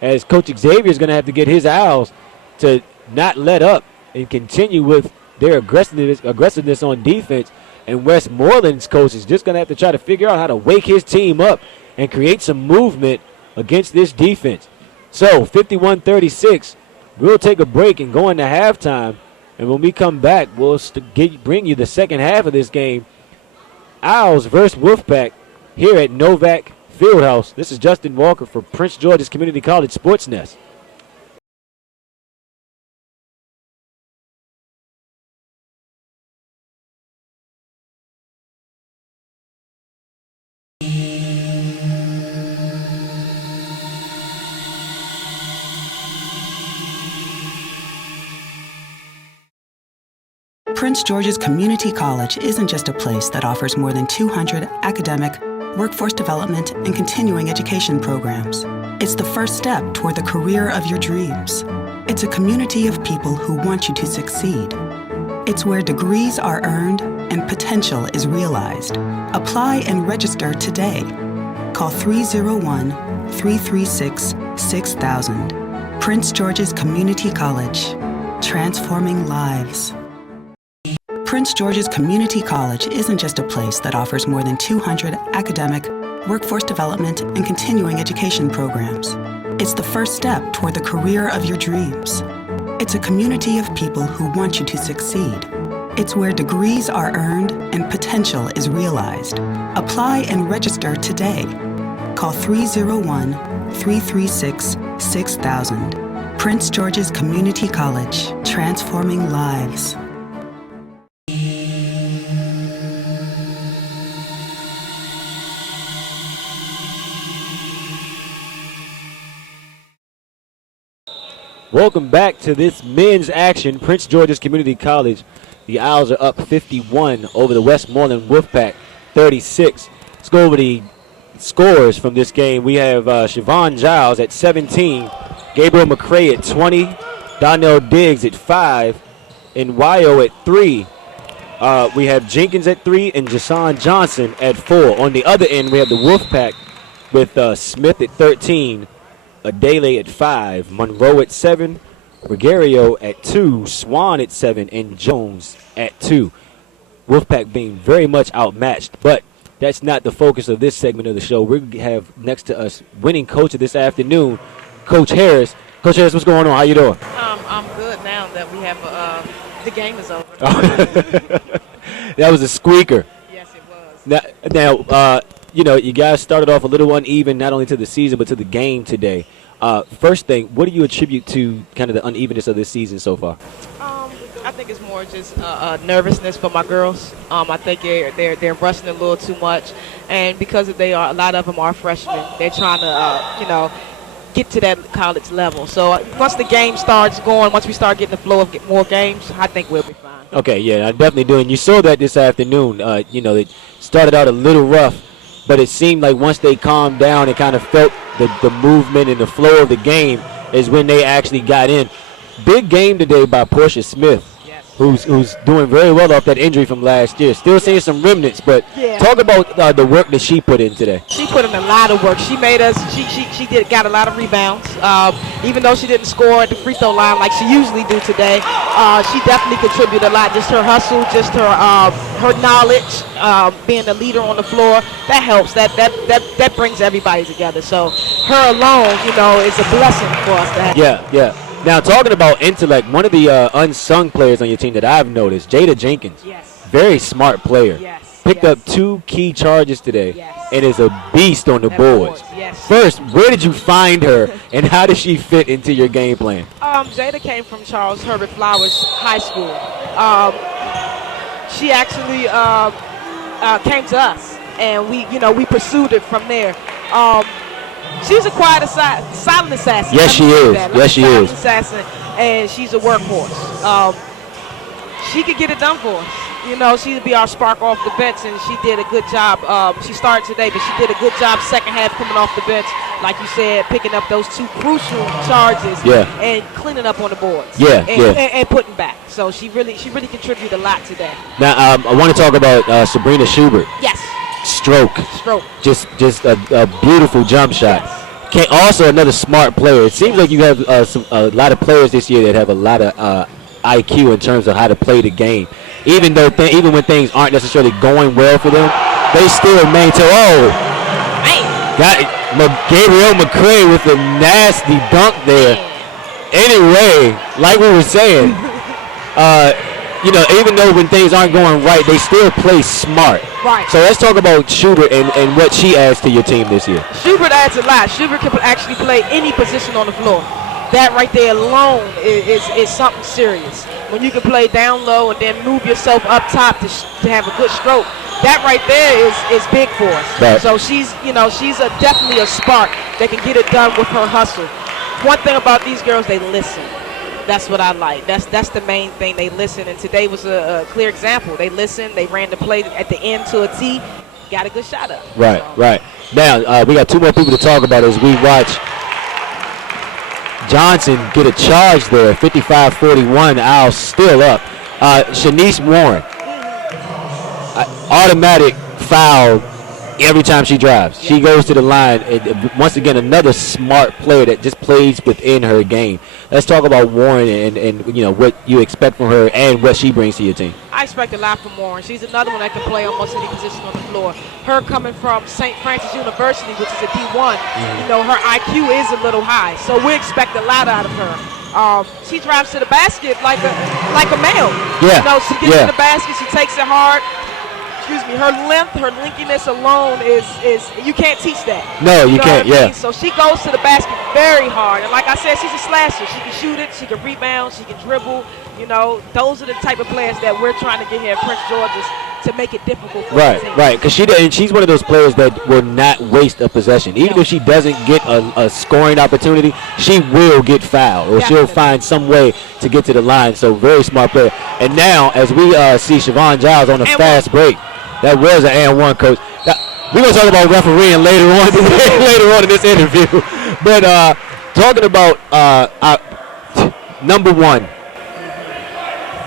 as Coach Xavier is going to have to get his Owls to not let up and continue with their aggressiveness on defense. And Westmoreland's coach is just going to have to try to figure out how to wake his team up and create some movement against this defense. So 51-36, we'll take a break and go into halftime. And when we come back, we'll bring you the second half of this game. Owls versus Wolfpack here at Novak Fieldhouse. This is Justin Walker for Prince George's Community College Sports Nest. Prince George's Community College isn't just a place that offers more than 200 academic, workforce development, and continuing education programs. It's the first step toward the career of your dreams. It's a community of people who want you to succeed. It's where degrees are earned and potential is realized. Apply and register today. Call 301-336-6000. Prince George's Community College, transforming lives. Prince George's Community College isn't just a place that offers more than 200 academic, workforce development, and continuing education programs. It's the first step toward the career of your dreams. It's a community of people who want you to succeed. It's where degrees are earned and potential is realized. Apply and register today. Call 301-336-6000. Prince George's Community College, transforming lives. Welcome back to this men's action. Prince George's Community College. The Owls are up 51 over the Westmoreland Wolfpack 36. Let's go over the scores from this game. We have Siobhan Giles at 17, Gabriel McCray at 20, Donnell Diggs at 5, and Wyo at 3. We have Jenkins at 3 and Jason Johnson at 4. On the other end, we have the Wolfpack with Smith at 13, Adele at 5, Monroe at 7, Gregario at 2, Swan at 7, and Jones at 2. Wolfpack being very much outmatched, but that's not the focus of this segment of the show. We have next to us winning coach of this afternoon, Coach Harris. Coach Harris, what's going on? How you doing? I'm good now that we have the game is over. That was a squeaker. Yes, it was. Now, you guys started off a little uneven, not only to the season, but to the game today. First thing, what do you attribute to kind of the unevenness of this season so far? I think it's more just nervousness for my girls. I think they're rushing a little too much, and because a lot of them are freshmen, they're trying to get to that college level. So once the game starts going, once we start getting the flow of more games, I think we'll be fine. Okay, yeah, I definitely do. And you saw that this afternoon. They started out a little rough, but it seemed like once they calmed down and kind of felt the movement and the flow of the game is when they actually got in. Big game today by Portia Smith, who's doing very well off that injury from last year. Still seeing some remnants, but talk about the work that she put in today. She put in a lot of work. She made us. She got a lot of rebounds. Even though she didn't score at the free throw line like she usually do today, she definitely contributed a lot. Just her hustle, just her knowledge, being a leader on the floor. That helps. That brings everybody together. So her alone, is a blessing for us to have. Yeah. Now, talking about intellect, one of the unsung players on your team that I've noticed, Jada Jenkins. Yes. Very smart player. Yes. Picked up 2 key charges today. Yes. And is a beast on the boards. Yes. First, where did you find her, and how does she fit into your game plan? Jada came from Charles Herbert Flowers High School. she actually came to us, and we pursued it from there. She's a quiet silent assassin. Yes, she is. Yes, she is. Assassin, and she's a workhorse. She could get it done for us. She would be our spark off the bench, and she did a good job. She started today, but she did a good job second half coming off the bench, like you said, picking up those 2 crucial charges and cleaning up on the boards. And putting back. So she really contributed a lot today. Now I want to talk about Sabrina Schubert. Yes. Stroke. Just a beautiful jump shot. Yes. Also another smart player. It seems like you have a lot of players this year that have a lot of IQ in terms of how to play the game. Even when things aren't necessarily going well for them, they still maintain. Got Gabrielle McCray with a nasty dunk there. Anyway, like we were saying, even though when things aren't going right, they still play smart. Right. So let's talk about Schubert and what she adds to your team this year. Schubert adds a lot. Schubert can actually play any position on the floor. That right there alone is something serious. When you can play down low and then move yourself up top to have a good stroke, that right there is big for us. Right. So she's definitely a spark that can get it done with her hustle. One thing about these girls, they listen. That's what I like. That's the main thing. They listen, and today was a clear example. They listened. They ran the play at the end to a T, got a good shot up. Right. Now we got 2 more people to talk about as we watch Johnson get a charge there. 55-41. Owls still up. Shanice Warren, automatic foul every time she drives. She goes to the line. Once again, another smart player that just plays within her game. Let's talk about Warren and what you expect from her and what she brings to your team. I expect a lot from Warren. She's another one that can play almost any position on the floor. Her coming from St. Francis University, which is a D1, her IQ is a little high, so we expect a lot out of her. She drives to the basket like a male. Yeah. She gets to the basket, she takes it hard. Her length, her linkiness alone is you can't teach that. No, you can't. Yeah. So she goes to the basket very hard, and like I said, she's a slasher. She can shoot it, she can rebound, she can dribble. Those are the type of players that we're trying to get here at Prince George's to make it difficult for the team. Right. Because she's one of those players that will not waste a possession. Even if she doesn't get a scoring opportunity, she will get fouled, or she'll find some way to get to the line. So very smart player. And now, as we see Siobhan Giles on a fast break. That was an and one, coach. Now, we're going to talk about refereeing later on in this interview. But talking about number 1.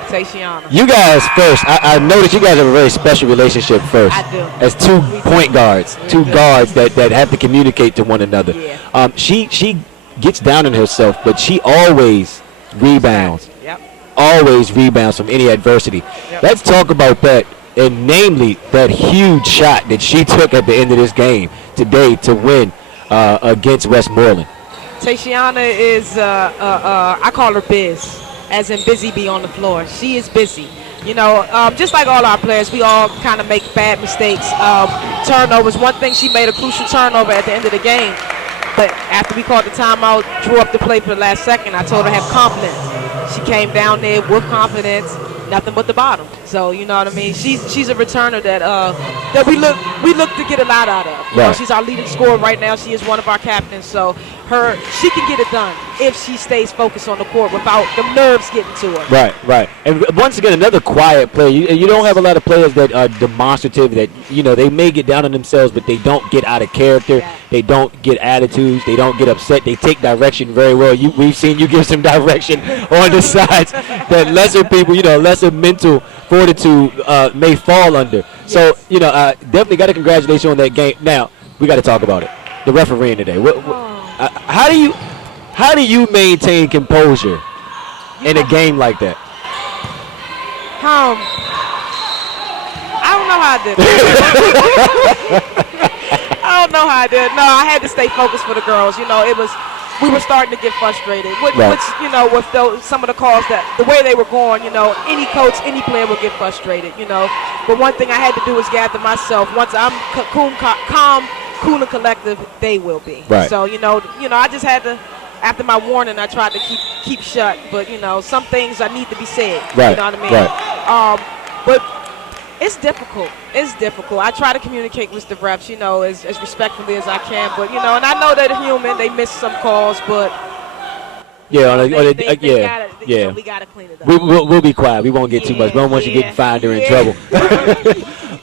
Tatiana. You guys first. I noticed you guys have a very special relationship first. I do. As 2 point guards, 2 guards that have to communicate to one another. Yeah. She gets down on herself, but she always rebounds. Yep. Always rebounds from any adversity. Yep. Let's talk about that. And namely, that huge shot that she took at the end of this game today to win against Westmoreland. Tatiana is, I call her Biz, as in busy bee on the floor. She is busy. Just like all our players, we all kind of make bad mistakes. Turnovers. One thing, she made a crucial turnover at the end of the game. But after we called the timeout, drew up the play for the last second, I told her to have confidence. She came down there with confidence. Nothing but the bottom. So you know what I mean. She's a returner that we look to get a lot out of. Right. She's our leading scorer right now. She is one of our captains. So she can get it done if she stays focused on the court without the nerves getting to her. Right. And once again, another quiet player. You don't have a lot of players that are demonstrative. That they may get down on themselves, but they don't get out of character. Yeah. They don't get attitudes. They don't get upset. They take direction very well. We've seen you give some direction on the sides that lesser people, lesser mental fortitude may fall under. So, definitely got to congratulate you on that game. Now, we got to talk about it. The refereeing today. How do you maintain composure in a game like that? I don't know how I did it. I don't know how I did it. No, I had to stay focused for the girls. We were starting to get frustrated, which with some of the calls the way they were going, any coach, any player would get frustrated, But one thing I had to do was gather myself. Once I'm calm, cool, and collective, they will be. Right. So, I just had to, after my warning, I tried to keep shut. But, some things I need to be said. Right. You know what I mean? Right. But It's difficult. It's difficult. I try to communicate with the refs, as respectfully as I can. But, and I know they're human. They miss some calls, but Yeah, yeah, we gotta clean it up. We'll be quiet. We won't get too much. We don't want you getting fined or in trouble.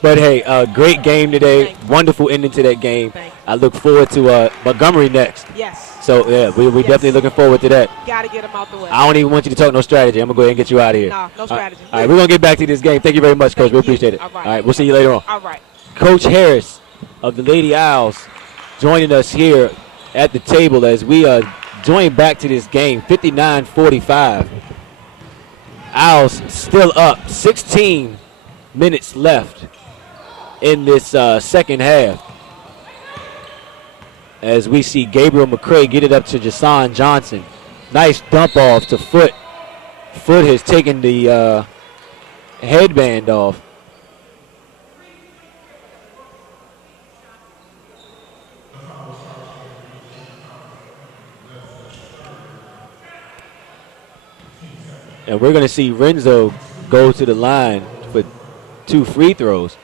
But hey, great game today. Wonderful ending to that game. I look forward to Montgomery next. Yes. So yeah, we're definitely looking forward to that. Gotta get them out the way. I don't even want you to talk no strategy. I'm gonna go ahead and get you out of here. No strategy. All right, we're gonna get back to this game. Thank you very much, Coach. We appreciate it. All right, we'll see you later on. All right. Coach Harris of the Lady Owls joining us here at the table as we join back to this game, 59-45. Owls still up, 16 minutes left in this second half. As we see Gabriel McCray get it up to Jason Johnson. Nice dump off to Foot. Foot has taken the headband off. And we're going to see Renzo go to the line for 2 free throws.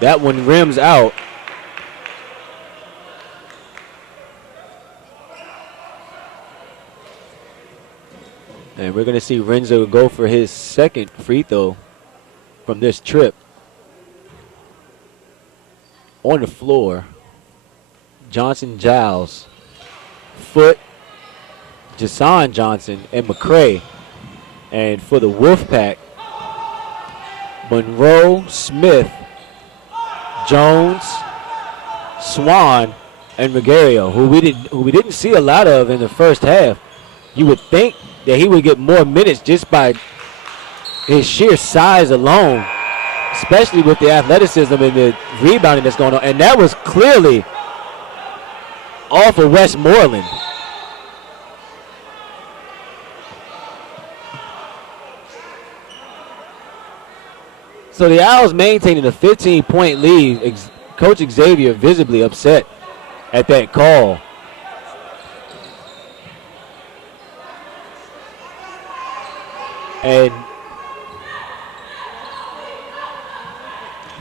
That one rims out. And we're going to see Renzo go for his second free throw from this trip. On the floor, Johnson Giles, Foot, Jason Johnson, and McCray. And for the Wolfpack, Monroe, Smith, Jones, Swan, and Regario, who we didn't see a lot of in the first half. You would think that he would get more minutes just by his sheer size alone, especially with the athleticism and the rebounding that's going on. And that was clearly off of Westmoreland. So the Owls maintaining a 15-point lead. Coach Xavier visibly upset at that call. And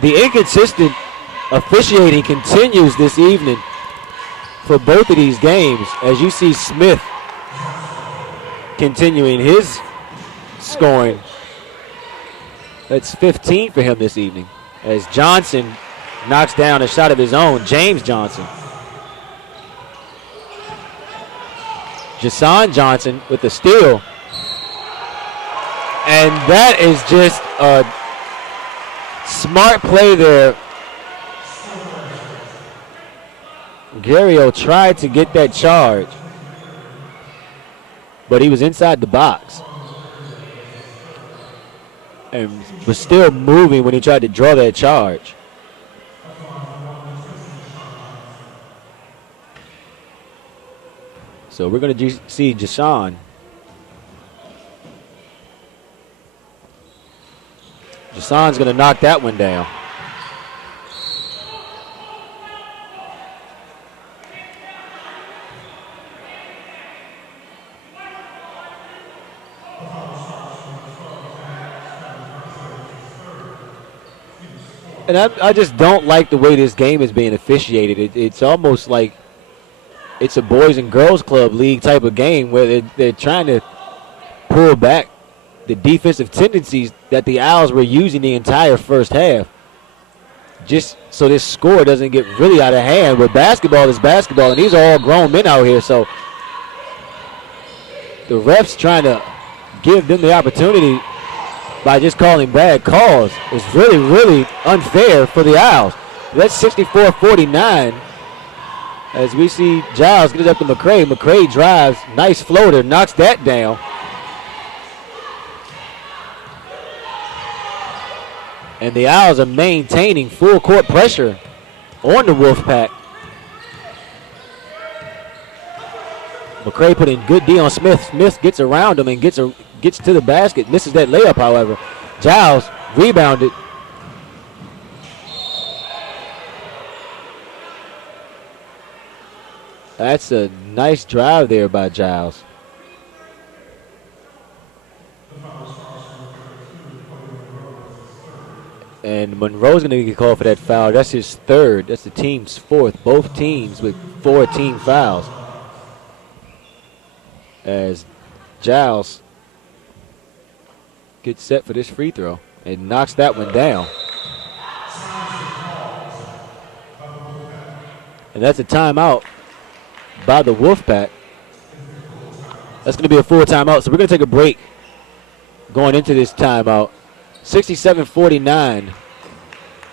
the inconsistent officiating continues this evening for both of these games, as you see Smith continuing his scoring. That's 15 for him this evening, as Johnson knocks down a shot of his own, James Johnson. Jason Johnson with the steal. And that is just a smart play there. Gario tried to get that charge, but he was inside the box and was still moving when he tried to draw that charge. So we're going to see Jason. Jason's going to knock that one down. And I just don't like the way this game is being officiated. It's almost like it's a boys and girls club league type of game where they're trying to pull back the defensive tendencies that the Owls were using the entire first half, just so this score doesn't get really out of hand. But basketball is basketball, and these are all grown men out here. So the refs trying to give them the opportunity by just calling bad calls is really, really unfair for the Owls. That's 64-49 as we see Giles get it up to McCray. McCray drives, nice floater, knocks that down. And the Owls are maintaining full court pressure on the Wolfpack. McCray put in good D on Smith. Smith gets around him and gets to the basket. Misses that layup, however. Giles rebounded. That's a nice drive there by Giles. And Monroe's going to get called for that foul. That's his third. That's the team's fourth. Both teams with 4 team fouls. As Giles gets set for this free throw and knocks that one down. And that's a timeout by the Wolfpack. That's going to be a full timeout. So we're going to take a break going into this timeout. 67-49.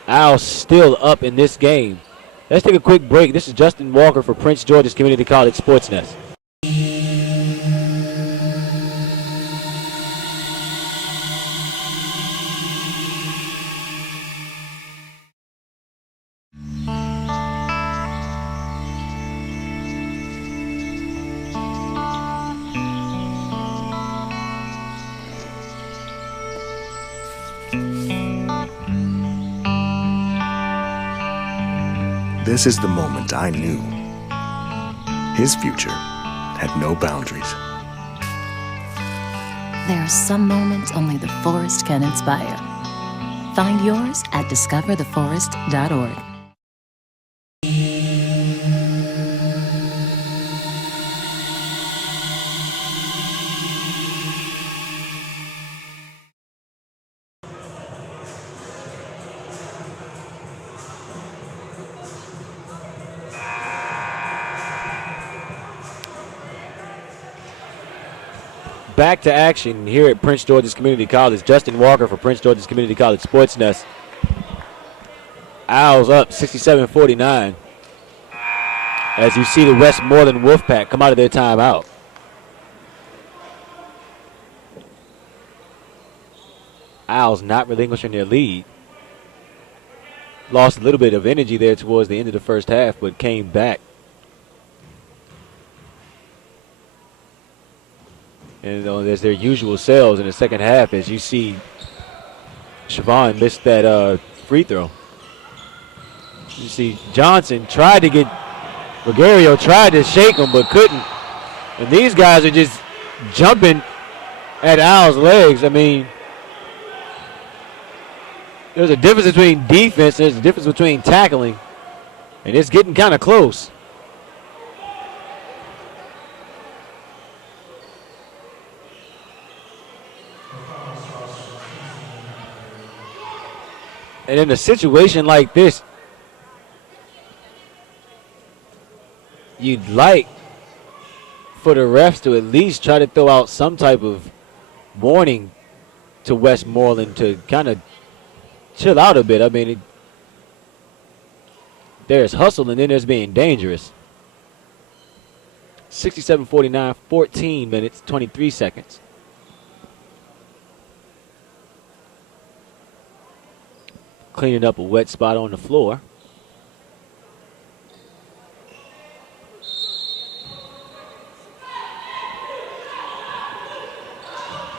Owls still up in this game. Let's take a quick break. This is Justin Walker for Prince George's Community College Sports Nest. This is the moment I knew. His future had no boundaries. There are some moments only the forest can inspire. Find yours at discovertheforest.org. Back to action here at Prince George's Community College. Justin Walker for Prince George's Community College Sports Nest. Owls up 67-49 as you see the Westmoreland Wolfpack come out of their timeout. Owls not relinquishing their lead. Lost a little bit of energy there towards the end of the first half, but came back. And there's their usual selves in the second half as you see Siobhan missed that free throw. You see Johnson tried to get, Rogerio tried to shake him but couldn't. And these guys are just jumping at Owl's legs. I mean, there's a difference between defense, there's a difference between tackling, and it's getting kind of close. And in a situation like this, you'd like for the refs to at least try to throw out some type of warning to Westmoreland to kind of chill out a bit. I mean, there's hustle and then there's being dangerous. 67-49, 14 minutes, 23 seconds. Cleaning up a wet spot on the floor.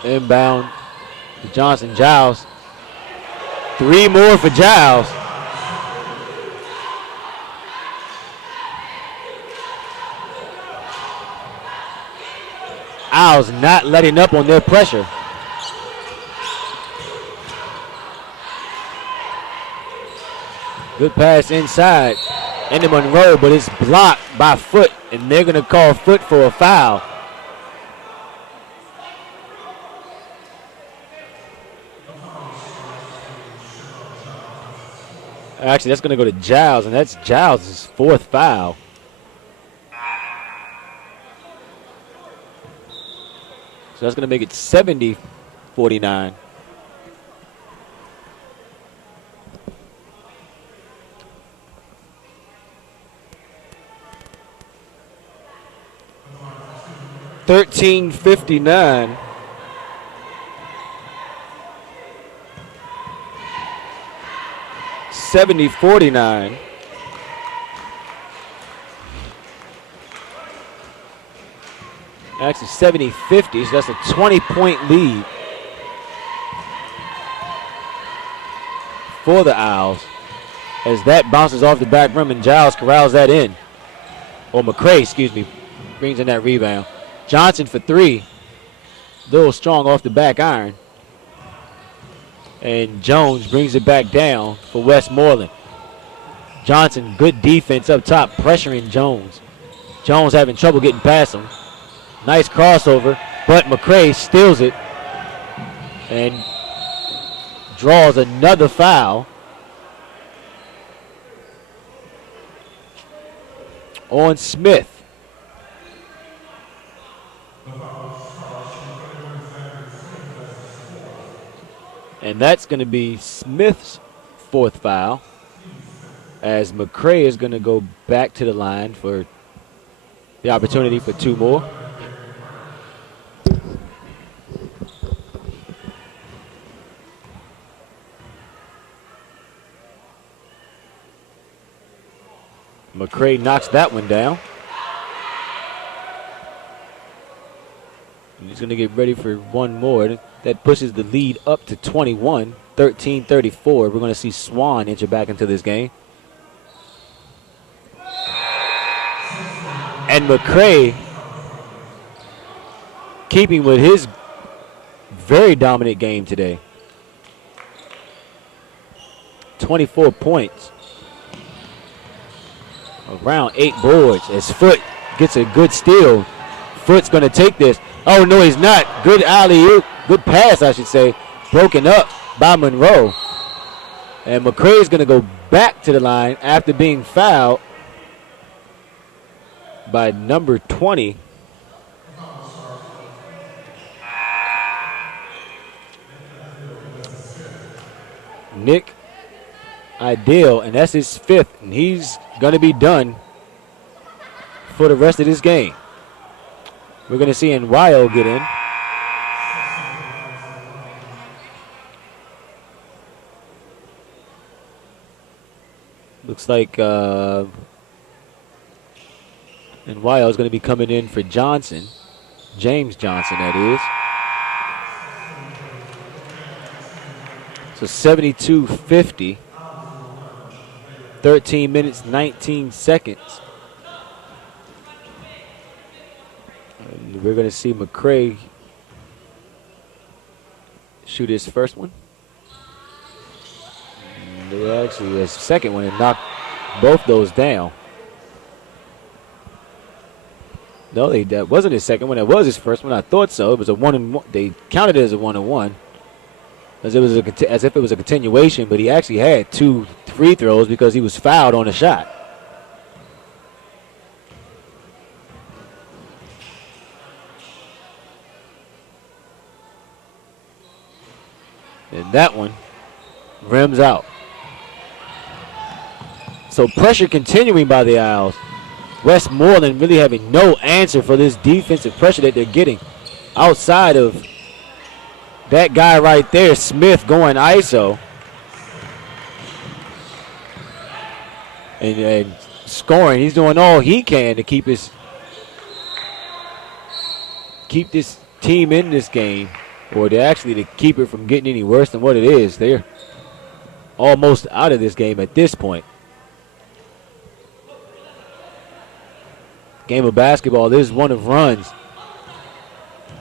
Inbound to Johnson. Giles. 3 more for Giles. Owls not letting up on their pressure. Good pass inside into Monroe, but it's blocked by Foot, and they're going to call Foot for a foul. Actually, that's going to go to Giles, and that's Giles' 4th foul. So that's going to make it 70-49. $13.59. $70-49. Actually 70-50, so that's a 20-point lead for the Owls as that bounces off the back rim and Giles corrals that in. Or McCray, excuse me, brings in that rebound. Johnson for 3. A little strong off the back iron. And Jones brings it back down for Westmoreland. Johnson, good defense up top, pressuring Jones. Jones having trouble getting past him. Nice crossover, but McCray steals it and draws another foul on Smith. And that's going to be Smith's 4th foul, as McCray is going to go back to the line for the opportunity for 2 more. McCray knocks that one down. And he's going to get ready for 1 more. That pushes the lead up to 21, 13-34. We're going to see Swan enter back into this game. And McCray, keeping with his very dominant game today. 24 points. Around 8 boards as Foot gets a good steal. Foot's going to take this. Oh, no, he's not. Good alley-oop. Good pass, I should say. Broken up by Monroe. And McCray is going to go back to the line after being fouled by number 20. Nick Ideal, and that's his 5th, and he's going to be done for the rest of this game. We're going to see Nwayo get in. Looks like Nwayo is going to be coming in for Johnson. James Johnson, that is. So 72-50. 13 minutes, 19 seconds. And we're going to see McCray shoot his first one. And actually, his second one, and knocked both those down. No, that wasn't his second one. That was his first one. I thought so. It was a 1-and-1. They counted it as a 1-and-1. As if it was a continuation, but he actually had 2 free throws because he was fouled on a shot. And that one rims out. So pressure continuing by the Owls. Westmoreland really having no answer for this defensive pressure that they're getting outside of that guy right there, Smith, going ISO. And scoring. He's doing all he can to keep this team in this game, or to keep it from getting any worse than what it is. They're almost out of this game at this point. Game of basketball, this is one of runs.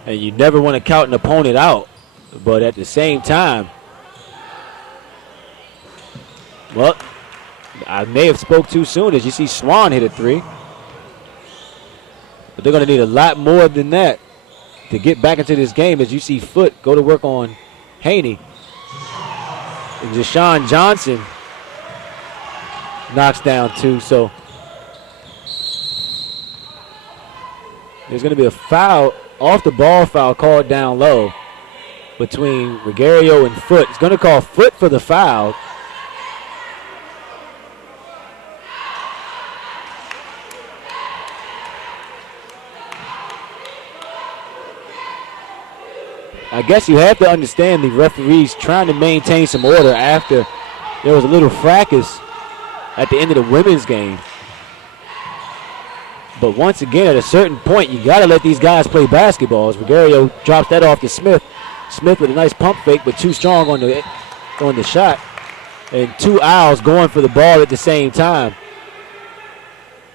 And you never want to count an opponent out. But at the same time, well, I may have spoke too soon as you see Swan hit a 3. But they're going to need a lot more than that to get back into this game as you see Foot go to work on Haney. And Deshaun Johnson knocks down 2. So there's going to be a foul, off the ball foul called down low between Regario and Foot. It's going to call Foot for the foul. I guess you have to understand the referees trying to maintain some order after there was a little fracas at the end of the women's game. But once again, at a certain point, you got to let these guys play basketball. As Regario drops that off to Smith. Smith with a nice pump fake, but too strong on the shot. And 2 Owls going for the ball at the same time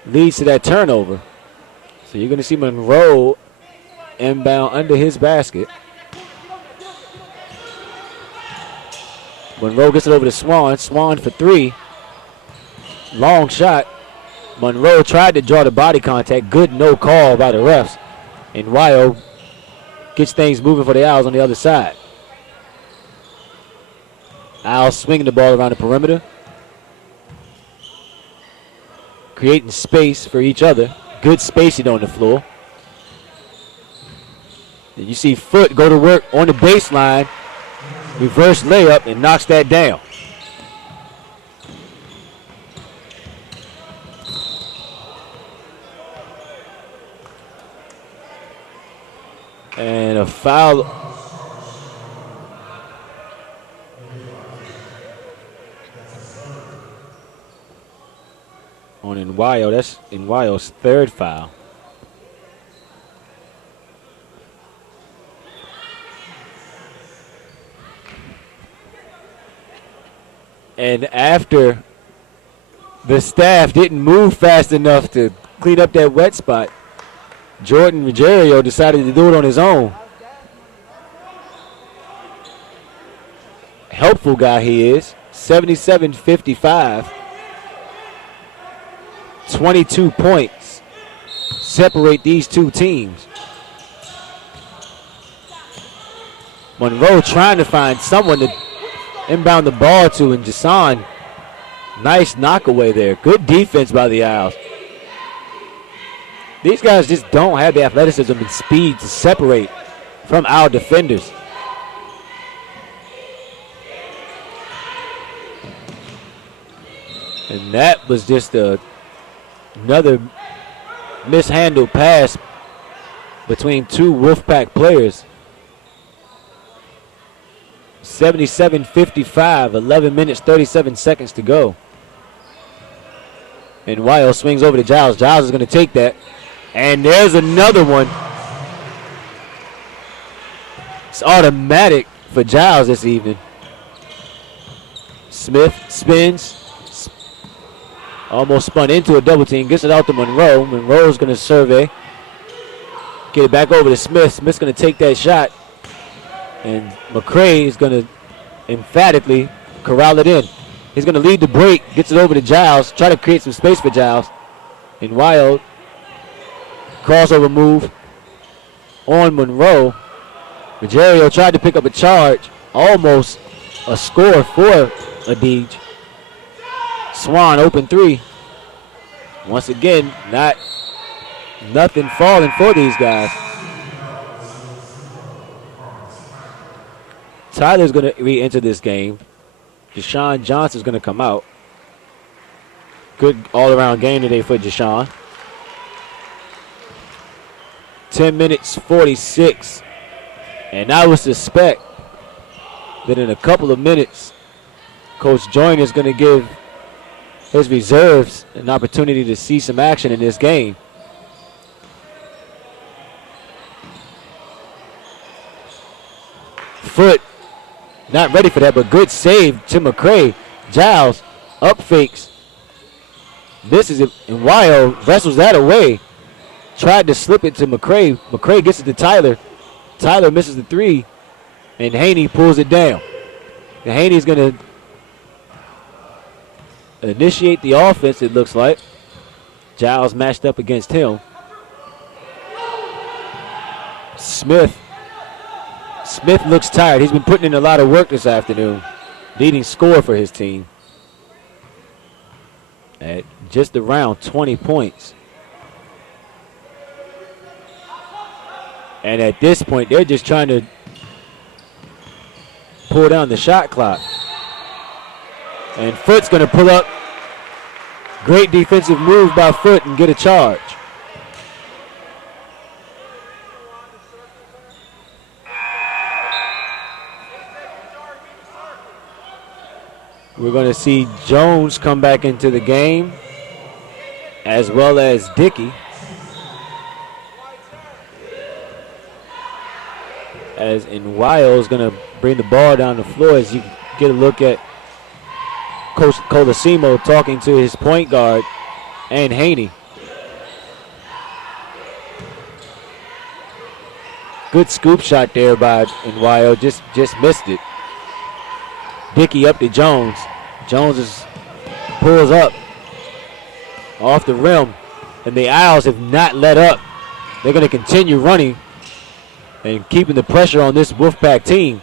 leads to that turnover. So you're going to see Monroe inbound under his basket. Monroe gets it over to Swan. Swan for three. Long shot. Monroe tried to draw the body contact. Good no call by the refs. And Wyo gets things moving for the Owls on the other side. Owls swinging the ball around the perimeter. Creating space for each other. Good spacing on the floor. And you see Foot go to work on the baseline. Reverse layup and knocks that down. And a foul on Nwyo. That's Nwyo's third foul. And after the staff didn't move fast enough to clean up that wet spot, Jordan Ruggiero decided to do it on his own. Helpful guy he is. 77-55. 22 points separate these two teams. Monroe trying to find someone to inbound the ball to, and Jason, nice knockaway there. Good defense by the Owls. These guys just don't have the athleticism and speed to separate from our defenders. And that was just another mishandled pass between two Wolfpack players. 77-55, 11 minutes, 37 seconds to go. And Wyo swings over to Giles. Giles is going to take that. And there's another one. It's automatic for Giles this evening. Smith spins. Almost spun into a double team. Gets it out to Monroe. Monroe's going to survey. Get it back over to Smith. Smith's going to take that shot. And McCray is going to emphatically corral it in. He's going to lead the break. Gets it over to Giles. Try to create some space for Giles. And Wyo, crossover move on Monroe. Ruggiero tried to pick up a charge. Almost a score for Adige. Swan open three. Once again, nothing falling for these guys. Tyler's going to re-enter this game. Deshaun Johnson's going to come out. Good all-around game today for Deshaun. 10 minutes, 46. And I would suspect that in a couple of minutes, Coach Joyner is going to give his reserves an opportunity to see some action in this game. Foot, not ready for that, but good save to McCray. Giles up fakes. Misses it, and Wyo wrestles that away. Tried to slip it to McCray. McCray gets it to Tyler. Tyler misses the three, and Haney pulls it down. And Haney's going to initiate the offense, it looks like. Giles matched up against him. Smith looks tired. He's been putting in a lot of work this afternoon. Leading scorer for his team. At just around 20 points. And at this point, they're just trying to pull down the shot clock. And Foot's going to pull up. Great defensive move by Foot and get a charge. We're going to see Jones come back into the game, as well as Dickey. As Nwyo is going to bring the ball down the floor, as you get a look at Coach Colosimo talking to his point guard and Haney. Good scoop shot there by Nwyo, just missed it. Dickey up to Jones. Jones pulls up off the rim, and the Owls have not let up. They're going to continue running and keeping the pressure on this Wolfpack team.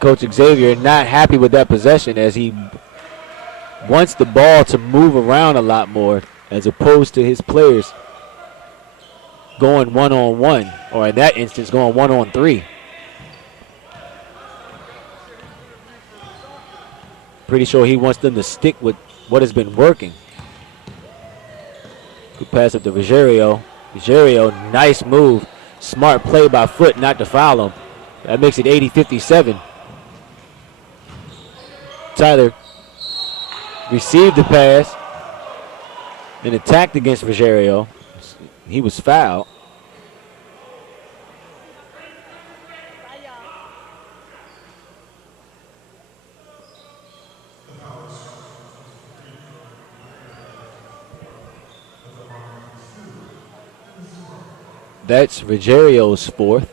Coach Xavier not happy with that possession as he wants the ball to move around a lot more as opposed to his players going one-on-one, or in that instance going one-on-3. Pretty sure he wants them to stick with what has been working. Good pass up to Ruggiero. Ruggiero, nice move. Smart play by Foot not to foul him. That makes it 80-57. Tyler received the pass and attacked against Ruggiero. He was fouled. That's Ruggiero's fourth.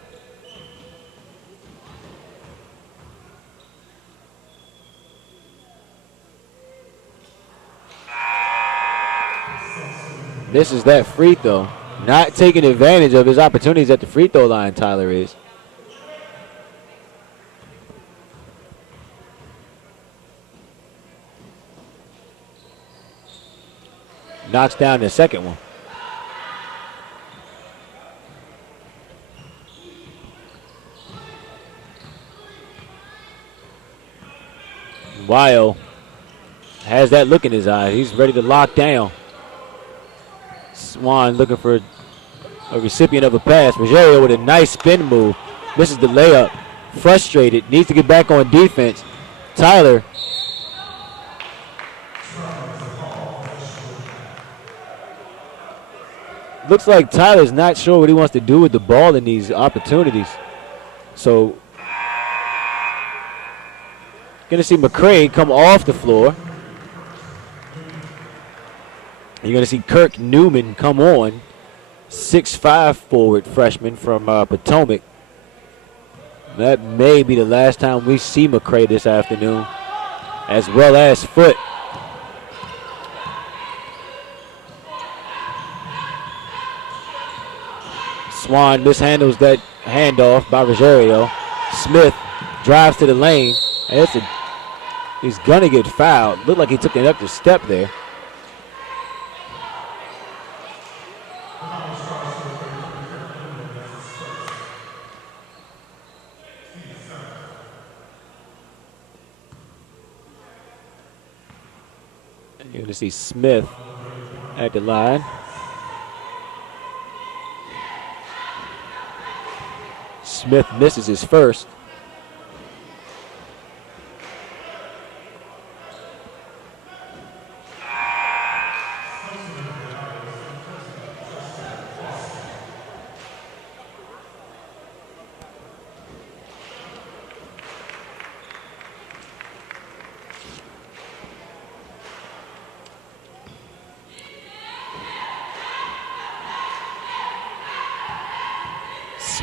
This is that free throw. Not taking advantage of his opportunities at the free throw line, Tyler is. Knocks down the second one. Wyo has that look in his eye. He's ready to lock down. Swan looking for a recipient of a pass. Ruggiero with a nice spin move. Misses the layup. Frustrated. Needs to get back on defense. Tyler. Looks like Tyler's not sure what he wants to do with the ball in these opportunities. So, going to see McCray come off the floor. You're going to see Kirk Newman come on, 6'5" forward freshman from Potomac. That may be the last time we see McCray this afternoon, as well as Foot. Swan mishandles that handoff by Ruggiero. Smith drives to the lane. And he's going to get fouled. Looked like he took an extra step there. You're going to see Smith at the line. Smith misses his first.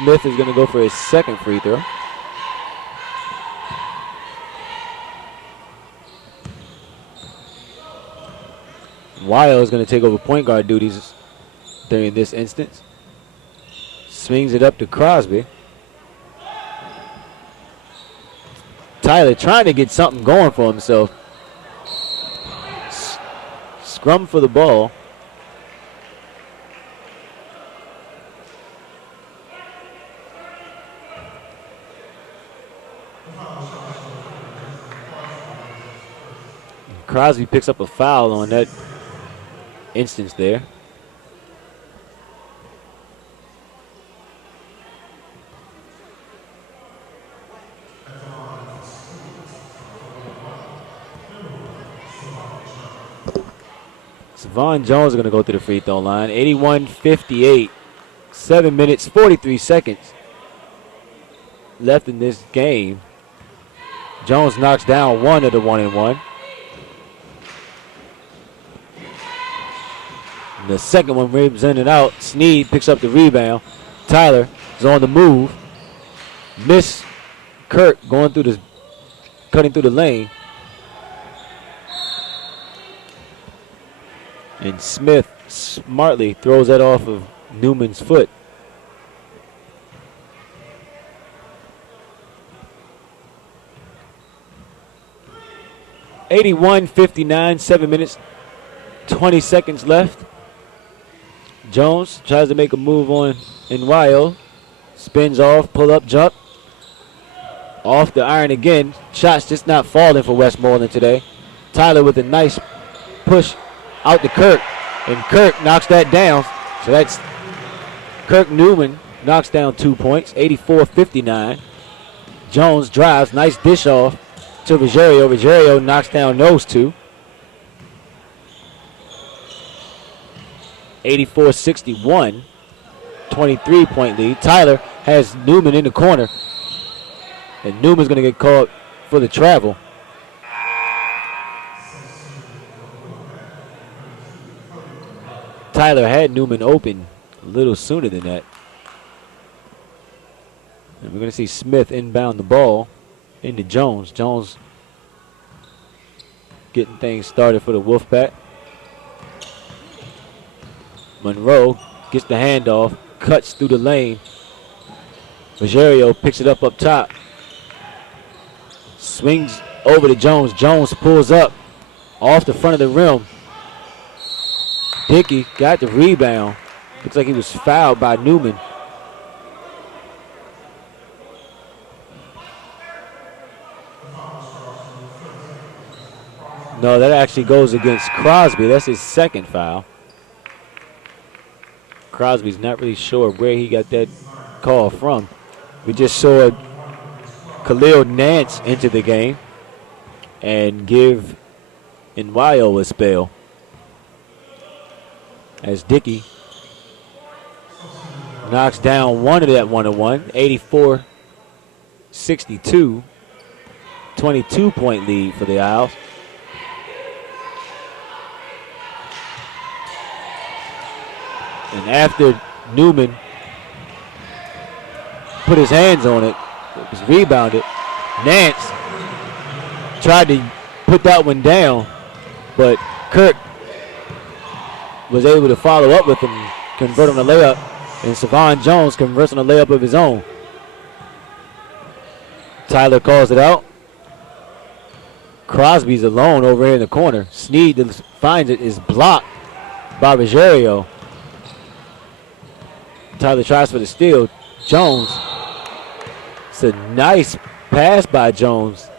Smith is going to go for his second free throw. Wyo is going to take over point guard duties during this instance. Swings it up to Crosby. Tyler trying to get something going for himself. Scrum for the ball. Crosby picks up a foul on that instance there. Savon Jones is going to go to the free throw line. 81-58. 7 minutes, 43 seconds left in this game. Jones knocks down one of the 1-and-1. The second one rims in and out. Sneed picks up the rebound. Tyler is on the move. Miss Kirk cutting through the lane. And Smith smartly throws that off of Newman's foot. (81-59), 7 minutes, 20 seconds left. Jones tries to make a move on Nwayo. Spins off, pull up, jump. Off the iron again. Shots just not falling for Westmoreland today. Tyler with a nice push out to Kirk. And Kirk knocks that down. So that's Kirk Newman knocks down 2 points, 84-59. Jones drives, nice dish off to Ruggiero. Ruggiero knocks down those two. 84-61, 23-point lead. Tyler has Newman in the corner, and Newman's going to get called for the travel. Tyler had Newman open a little sooner than that. And we're going to see Smith inbound the ball into Jones. Jones getting things started for the Wolfpack. Monroe gets the handoff, cuts through the lane. Ruggiero picks it up top. Swings over to Jones. Jones pulls up off the front of the rim. Dickey got the rebound. Looks like he was fouled by Newman. No, that actually goes against Crosby. That's his second foul. Crosby's not really sure where he got that call from. We just saw Khalil Nance enter the game and give Nwayo a spell. As Dickey knocks down one of that 1-on-1, 84-62, 22-point lead for the Owls. And after Newman put his hands on it, it was rebounded. Nance tried to put that one down, but Kirk was able to follow up with him, convert on a layup, and Savon Jones converts on a layup of his own. Tyler calls it out. Crosby's alone over here in the corner. Sneed finds it, is blocked by Ruggiero. Tyler tries for the steal. Jones. It's a nice pass by Jones.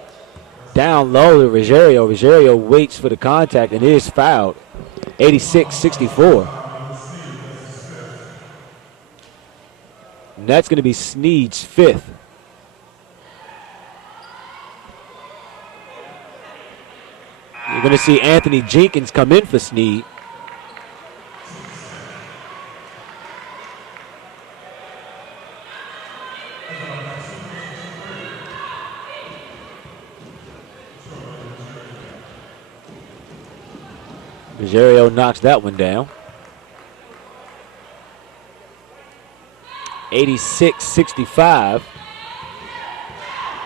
Down low to Ruggiero. Ruggiero waits for the contact and is fouled. 86-64. And that's going to be Sneed's fifth. You're going to see Anthony Jenkins come in for Sneed. Ruggiero knocks that one down. 86-65.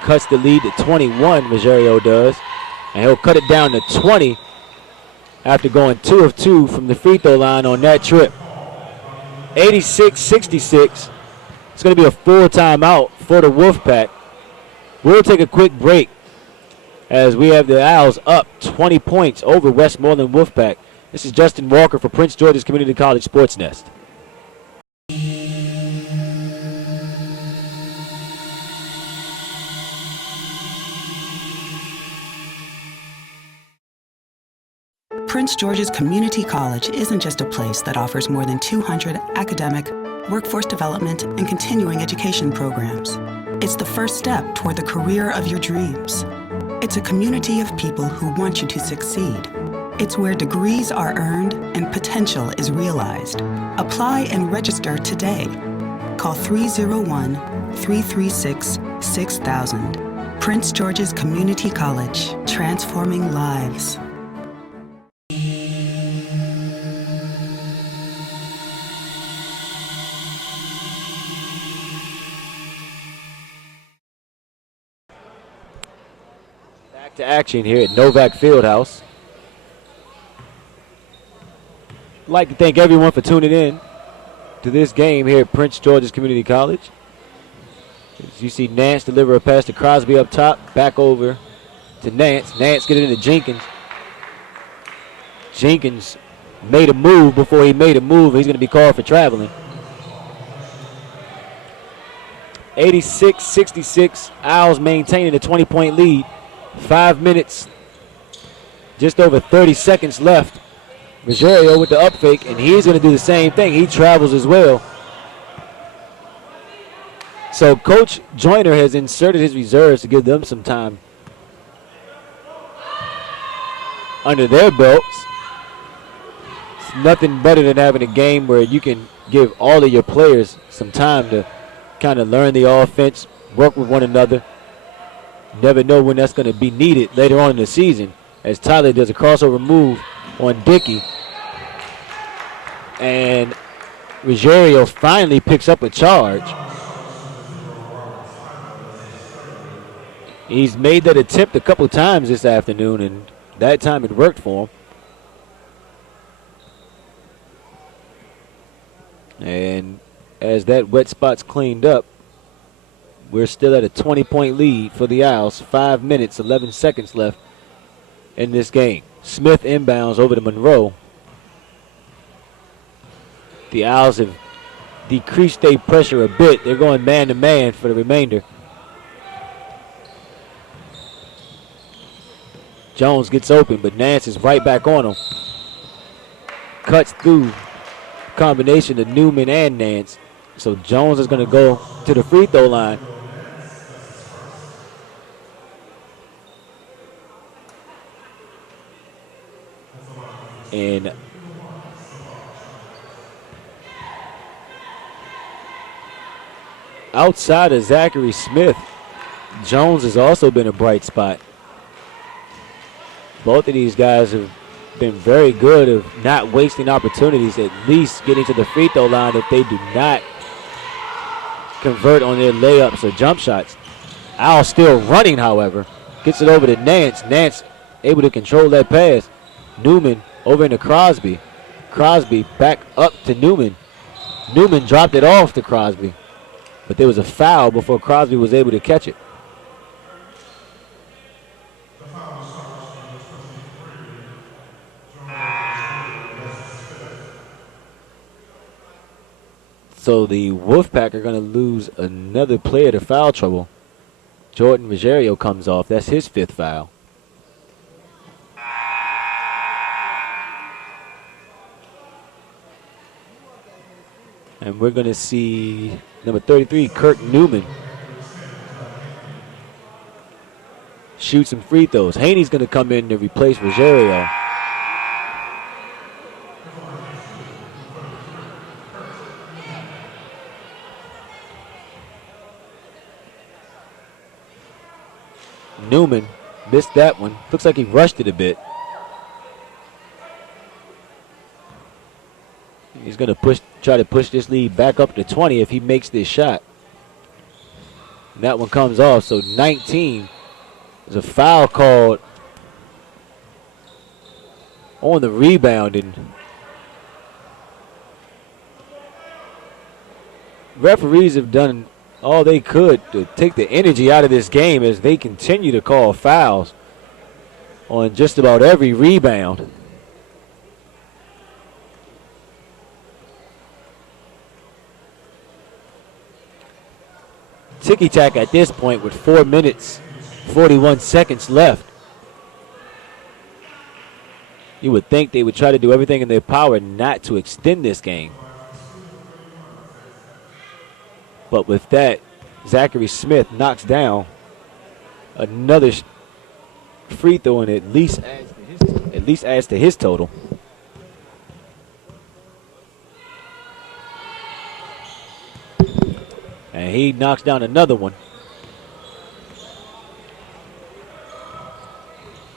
Cuts the lead to 21, Ruggiero does. And he'll cut it down to 20 after going 2 of 2 from the free throw line on that trip. 86-66. It's going to be a full timeout for the Wolfpack. We'll take a quick break as we have the Owls up 20 points over Westmoreland Wolfpack. This is Justin Walker for Prince George's Community College Sports Nest. Prince George's Community College isn't just a place that offers more than 200 academic, workforce development, and continuing education programs. It's the first step toward the career of your dreams. It's a community of people who want you to succeed. It's where degrees are earned and potential is realized. Apply and register today. Call 301-336-6000. Prince George's Community College, transforming lives. action here at Novak Fieldhouse. I'd like to thank everyone for tuning in to this game here at Prince George's Community College. As you see Nance deliver a pass to Crosby up top, back over to Nance. Nance get it into Jenkins. Jenkins made a move before he made a move. He's going to be called for traveling. 86-66, Owls maintaining a 20-point lead. 5 minutes, just over 30 seconds left. Rogerio with the up fake, and he's going to do the same thing. He travels as well. So Coach Joyner has inserted his reserves to give them some time under their belts. It's nothing better than having a game where you can give all of your players some time to kind of learn the offense, work with one another. Never know when that's going to be needed later on in the season, as Tyler does a crossover move on Dickey. And Rogerio finally picks up a charge. He's made that attempt a couple times this afternoon, and that time it worked for him. And as that wet spot's cleaned up, we're still at a 20-point lead for the Owls. 5 minutes, 11 seconds left in this game. Smith inbounds over to Monroe. The Owls have decreased their pressure a bit. They're going man-to-man for the remainder. Jones gets open, but Nance is right back on him. Cuts through combination of Newman and Nance. So Jones is going to go to the free throw line. And outside of Zachary Smith, Jones has also been a bright spot. Both of these guys have been very good of not wasting opportunities, at least getting to the free throw line if they do not convert on their layups or jump shots. Al still running, however. Gets it over to Nance. Nance able to control that pass. Newman over into Crosby. Crosby back up to Newman. Newman dropped it off to Crosby, but there was a foul before Crosby was able to catch it. So the Wolfpack are going to lose another player to foul trouble. Jordan Rogerio comes off. That's his 5th foul. And we're going to see number 33, Kirk Newman, shoot some free throws. Haney's going to come in to replace Rogerio. Newman missed that one. Looks like he rushed it a bit. He's going to try to push this lead back up to 20 if he makes this shot. And that one comes off. So 19 is a foul called on the rebound. And referees have done all they could to take the energy out of this game as they continue to call fouls on just about every rebound. Ticky-tack at this point with 4 minutes, 41 seconds left. You would think they would try to do everything in their power not to extend this game. But with that, Zachary Smith knocks down another free throw and at least adds to his total. And he knocks down another one.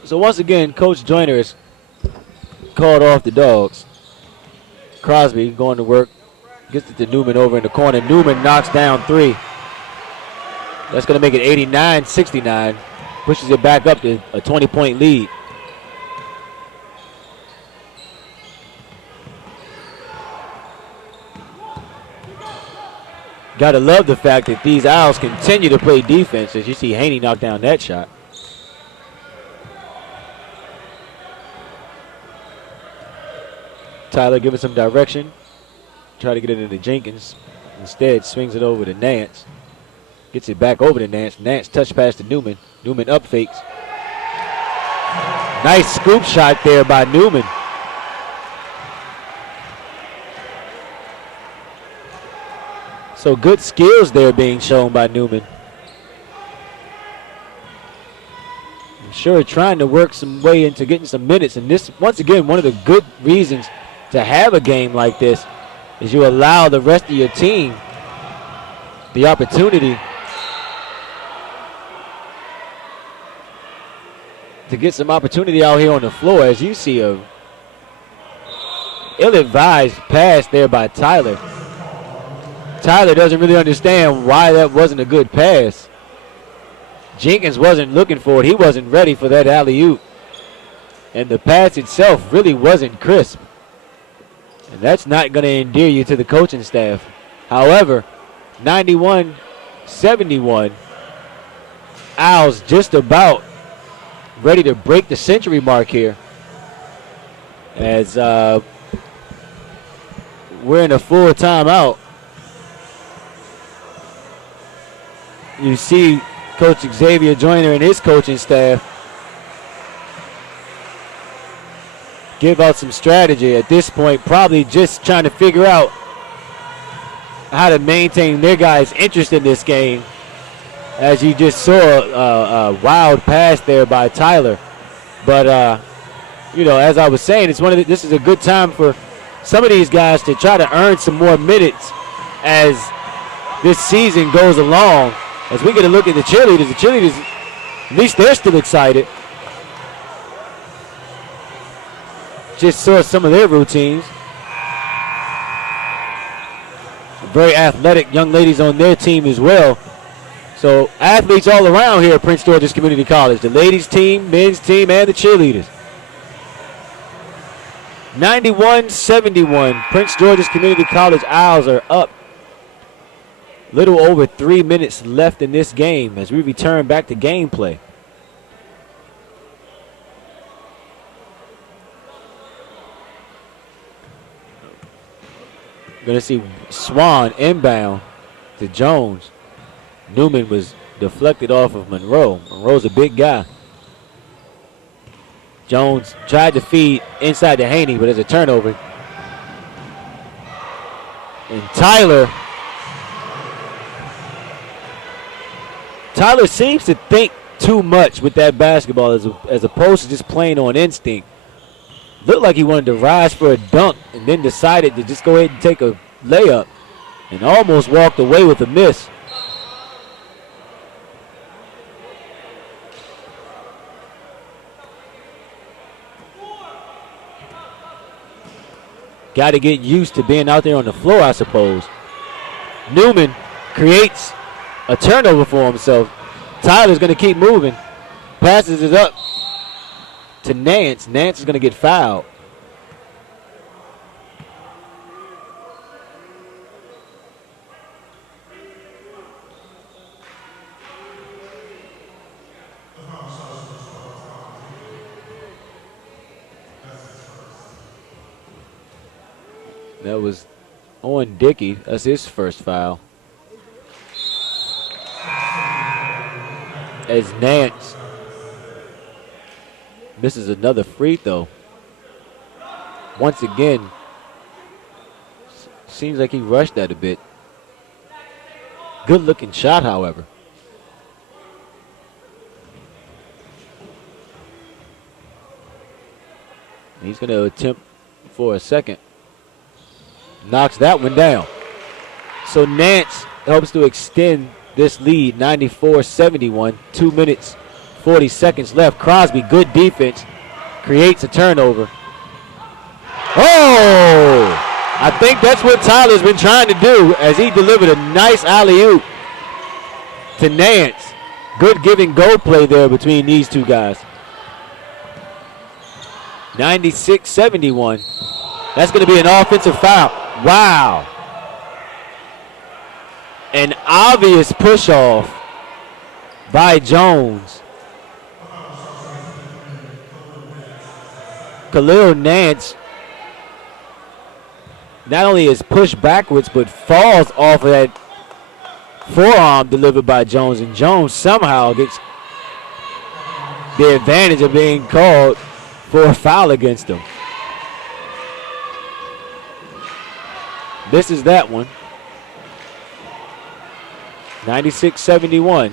So once again, Coach Joyner has called off the Dogs. Crosby going to work. Gets it to Newman over in the corner. Newman knocks down 3. That's going to make it 89-69. pushes it back up to a 20-point lead. Gotta love the fact that these Owls continue to play defense, as you see Haney knock down that shot. Tyler giving some direction. Try to get it into Jenkins. Instead, swings it over to Nance. Gets it back over to Nance. Nance touch pass to Newman. Newman up fakes. Nice scoop shot there by Newman. So good skills there being shown by Newman. I'm sure trying to work some way into getting some minutes. And this, once again, one of the good reasons to have a game like this is you allow the rest of your team the opportunity to get some opportunity out here on the floor. As you see a ill-advised pass there by Tyler. Tyler doesn't really understand why that wasn't a good pass. Jenkins wasn't looking for it. He wasn't ready for that alley-oop. And the pass itself really wasn't crisp. And that's not going to endear you to the coaching staff. However, 91-71, Owls just about ready to break the century mark here. As we're in a full timeout. You see Coach Xavier Joyner and his coaching staff give out some strategy at this point, probably just trying to figure out how to maintain their guys' interest in this game. As you just saw a wild pass there by Tyler. But, you know, as I was saying, this is a good time for some of these guys to try to earn some more minutes as this season goes along. As we get a look at the cheerleaders, at least they're still excited. Just saw some of their routines. Very athletic young ladies on their team as well. So athletes all around here at Prince George's Community College. The ladies team, men's team, and the cheerleaders. 91-71, Prince George's Community College Owls are up. Little over 3 minutes left in this game as we return back to gameplay. Going to see Swan inbound to Jones. Newman was deflected off of Monroe. Monroe's a big guy. Jones tried to feed inside to Haney, but there's a turnover. And Tyler seems to think too much with that basketball as opposed to just playing on instinct. Looked like he wanted to rise for a dunk and then decided to just go ahead and take a layup and almost walked away with a miss. Got to get used to being out there on the floor, I suppose. Newman creates a turnover for himself. Tyler's going to keep moving. Passes it up to Nance. Nance is going to get fouled. That was on Dickey. That's his first foul. As Nance misses another free throw. Once again, seems like he rushed that a bit. Good looking shot, however. He's going to attempt for a second. Knocks that one down. So Nance helps to extend this lead, 94-71. 2 minutes, 40 seconds left. Crosby, good defense, creates a turnover. Oh! I think that's what Tyler's been trying to do as he delivered a nice alley-oop to Nance. Good give and go play there between these two guys. 96-71. That's going to be an offensive foul. Wow. An obvious push off by Jones. Khalil Nance not only is pushed backwards, but falls off of that forearm delivered by Jones, and Jones somehow gets the advantage of being called for a foul against him. This is that one. 96-71.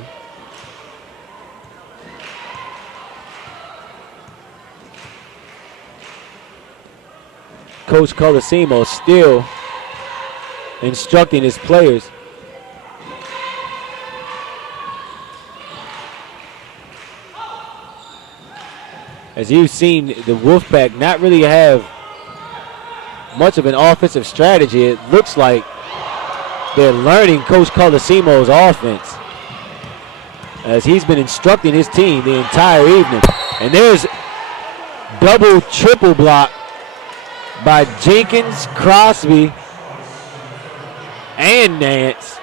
Coach Colosimo still instructing his players. As you've seen, the Wolfpack not really have much of an offensive strategy. It looks like they're learning Coach Colosimo's offense, as he's been instructing his team the entire evening. And there's double, triple block by Jenkins, Crosby, and Nance.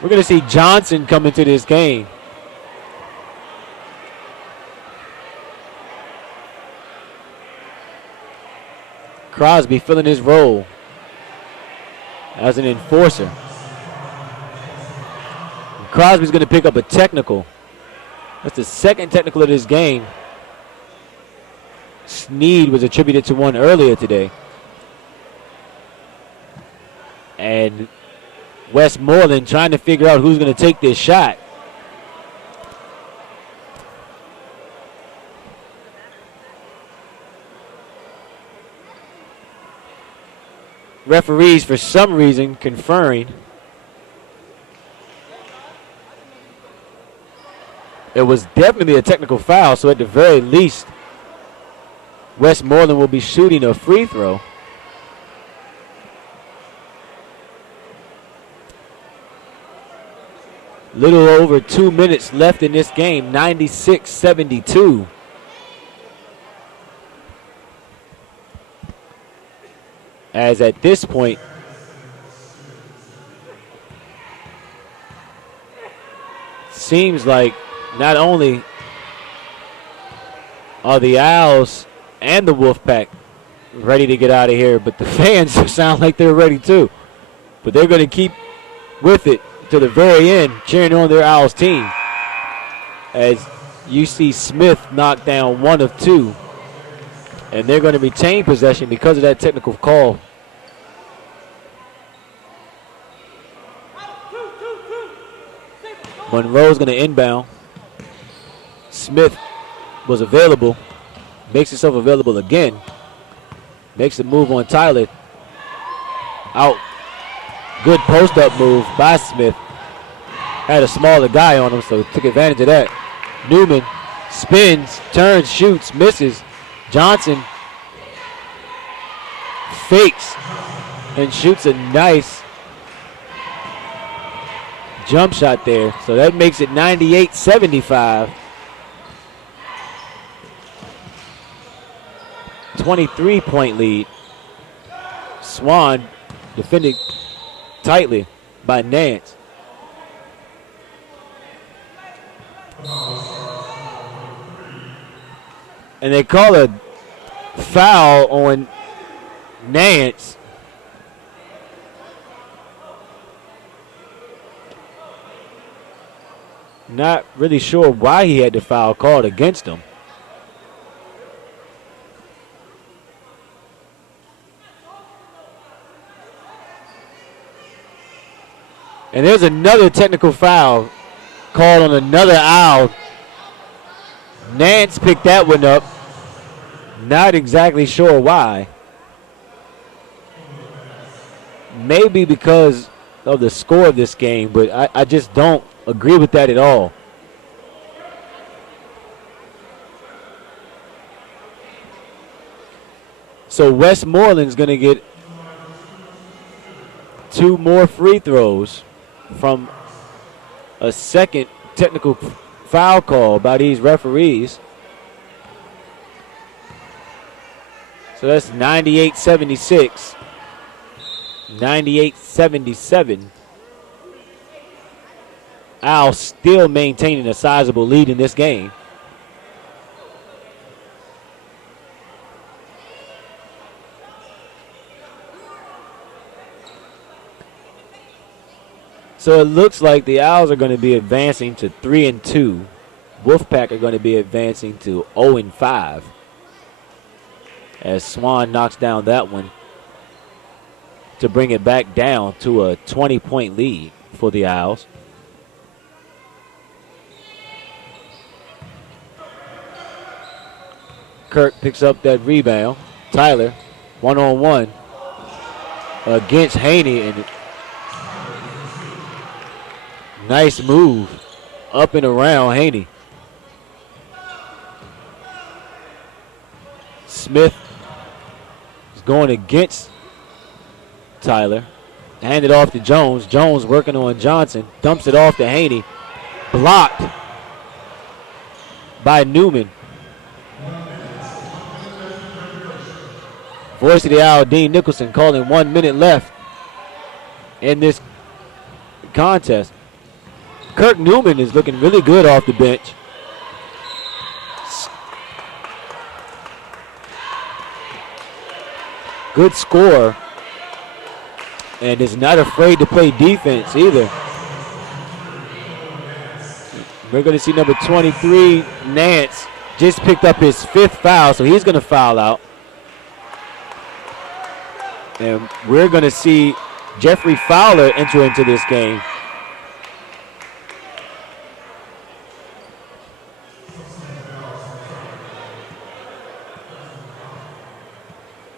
We're going to see Johnson come into this game. Crosby filling his role as an enforcer. And Crosby's going to pick up a technical. That's the second technical of this game. Sneed was attributed to one earlier today. And Westmoreland trying to figure out who's going to take this shot. Referees, for some reason, conferring. It was definitely a technical foul, so at the very least, Westmoreland will be shooting a free throw. Little over 2 minutes left in this game, 96-72. As at this point, seems like not only are the Owls and the Wolfpack ready to get out of here, but the fans sound like they're ready too. But they're going to keep with it to the very end, cheering on their Owls team. As you see Smith knock down 1 of 2. And they're going to retain possession because of that technical call. Monroe's going to inbound. Smith was available. Makes himself available again. Makes the move on Tyler. Out. Good post-up move by Smith. Had a smaller guy on him, so took advantage of that. Newman spins, turns, shoots, misses. Johnson fakes and shoots a nice jump shot there. So that makes it 98-75. 23-point lead. Swan defended tightly by Nance. And they call a foul on Nance. Not really sure why he had the foul called against him. And there's another technical foul called on another Owl. Nance picked that one up. Not exactly sure why. Maybe because of the score of this game, but I just don't agree with that at all. So Westmoreland's going to get 2 more free throws from a second technical foul call by these referees. So that's 98-76, 98-77. Owls still maintaining a sizable lead in this game. So it looks like the Owls are going to be advancing to 3-2. Wolfpack are going to be advancing to 0-5. As Swan knocks down that one to bring it back down to a 20-point lead for the Owls. Kirk picks up that rebound. Tyler, one-on-one against Haney, and nice move up and around Haney. Smith is going against Tyler. Handed off to Jones. Jones working on Johnson. Dumps it off to Haney. Blocked by Newman. Voice of the Owl, Dean Nicholson, calling 1 minute left in this contest. Kirk Newman is looking really good off the bench. Good scorer. And is not afraid to play defense either. We're going to see number 23, Nance, just picked up his 5th foul, so he's going to foul out. And we're going to see Jeffrey Fowler enter into this game.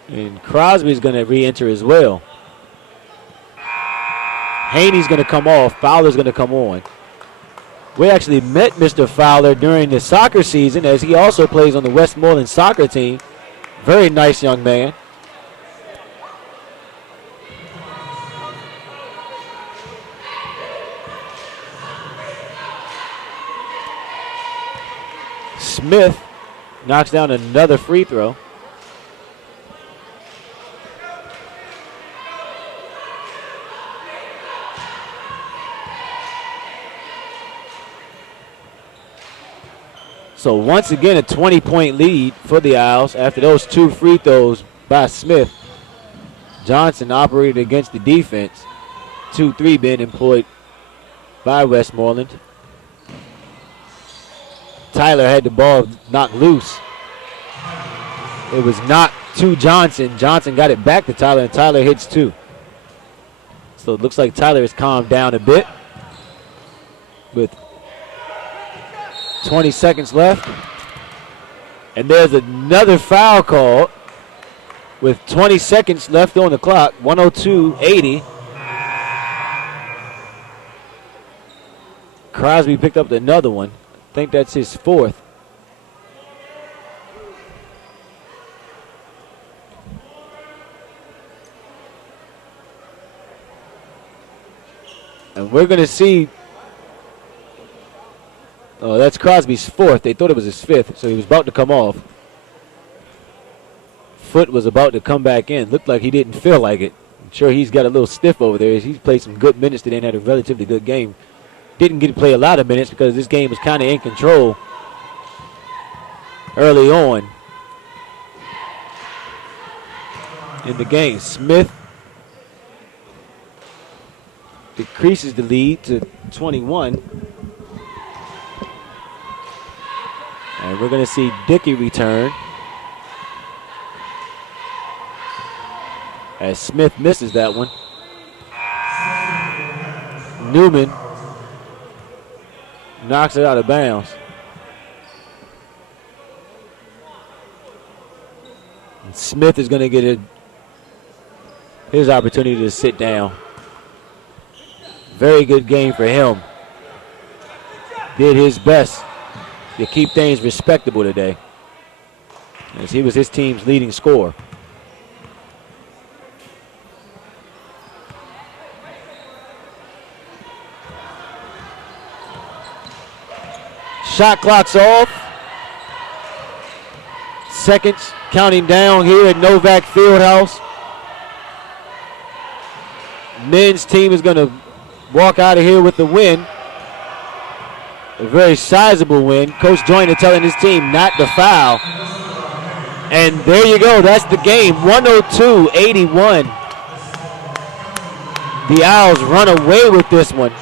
And Crosby's going to re-enter as well. Haney's going to come off. Fowler's going to come on. We actually met Mr. Fowler during the soccer season, as he also plays on the Westmoreland soccer team. Very nice young man. Smith knocks down another free throw. So once again, a 20-point lead for the Owls after those 2 free throws by Smith. Johnson operated against the defense. 2-3 being employed by Westmoreland. Tyler had the ball knocked loose. It was knocked to Johnson. Johnson got it back to Tyler, and Tyler hits 2. So it looks like Tyler has calmed down a bit with 20 seconds left. And there's another foul call with 20 seconds left on the clock. 102-80. Crosby picked up another one. I think that's his 4th. And we're going to see. Oh, that's Crosby's 4th. They thought it was his 5th, so he was about to come off. Foot was about to come back in. Looked like he didn't feel like it. I'm sure he's got a little stiff over there. He's played some good minutes today and had a relatively good game. Didn't get to play a lot of minutes because this game was kind of in control early on in the game. Smith decreases the lead to 21. And we're going to see Dickey return as Smith misses that one. Newman knocks it out of bounds. And Smith is going to get his opportunity to sit down. Very good game for him. Did his best to keep things respectable today, as he was his team's leading scorer. Shot clock's off. Seconds counting down here at Novak Fieldhouse. Men's team is going to walk out of here with the win. A very sizable win. Coach Joyner telling his team not to foul. And there you go. That's the game. 102-81. The Owls run away with this one.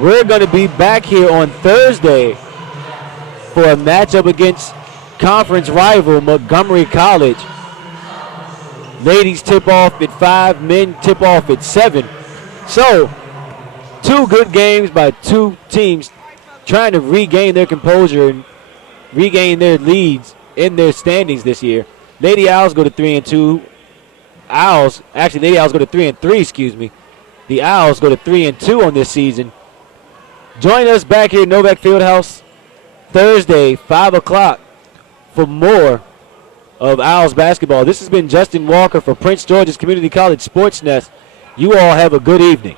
We're going to be back here on Thursday for a matchup against conference rival Montgomery College. Ladies tip off at 5, men tip off at 7. So, 2 good games by 2 teams trying to regain their composure and regain their leads in their standings this year. Lady Owls go to 3-2. Lady Owls go to 3-3, excuse me. The Owls go to 3-2 on this season. Join us back here at Novak Fieldhouse Thursday, 5 o'clock for more of Owls basketball. This has been Justin Walker for Prince George's Community College Sports Nest. You all have a good evening.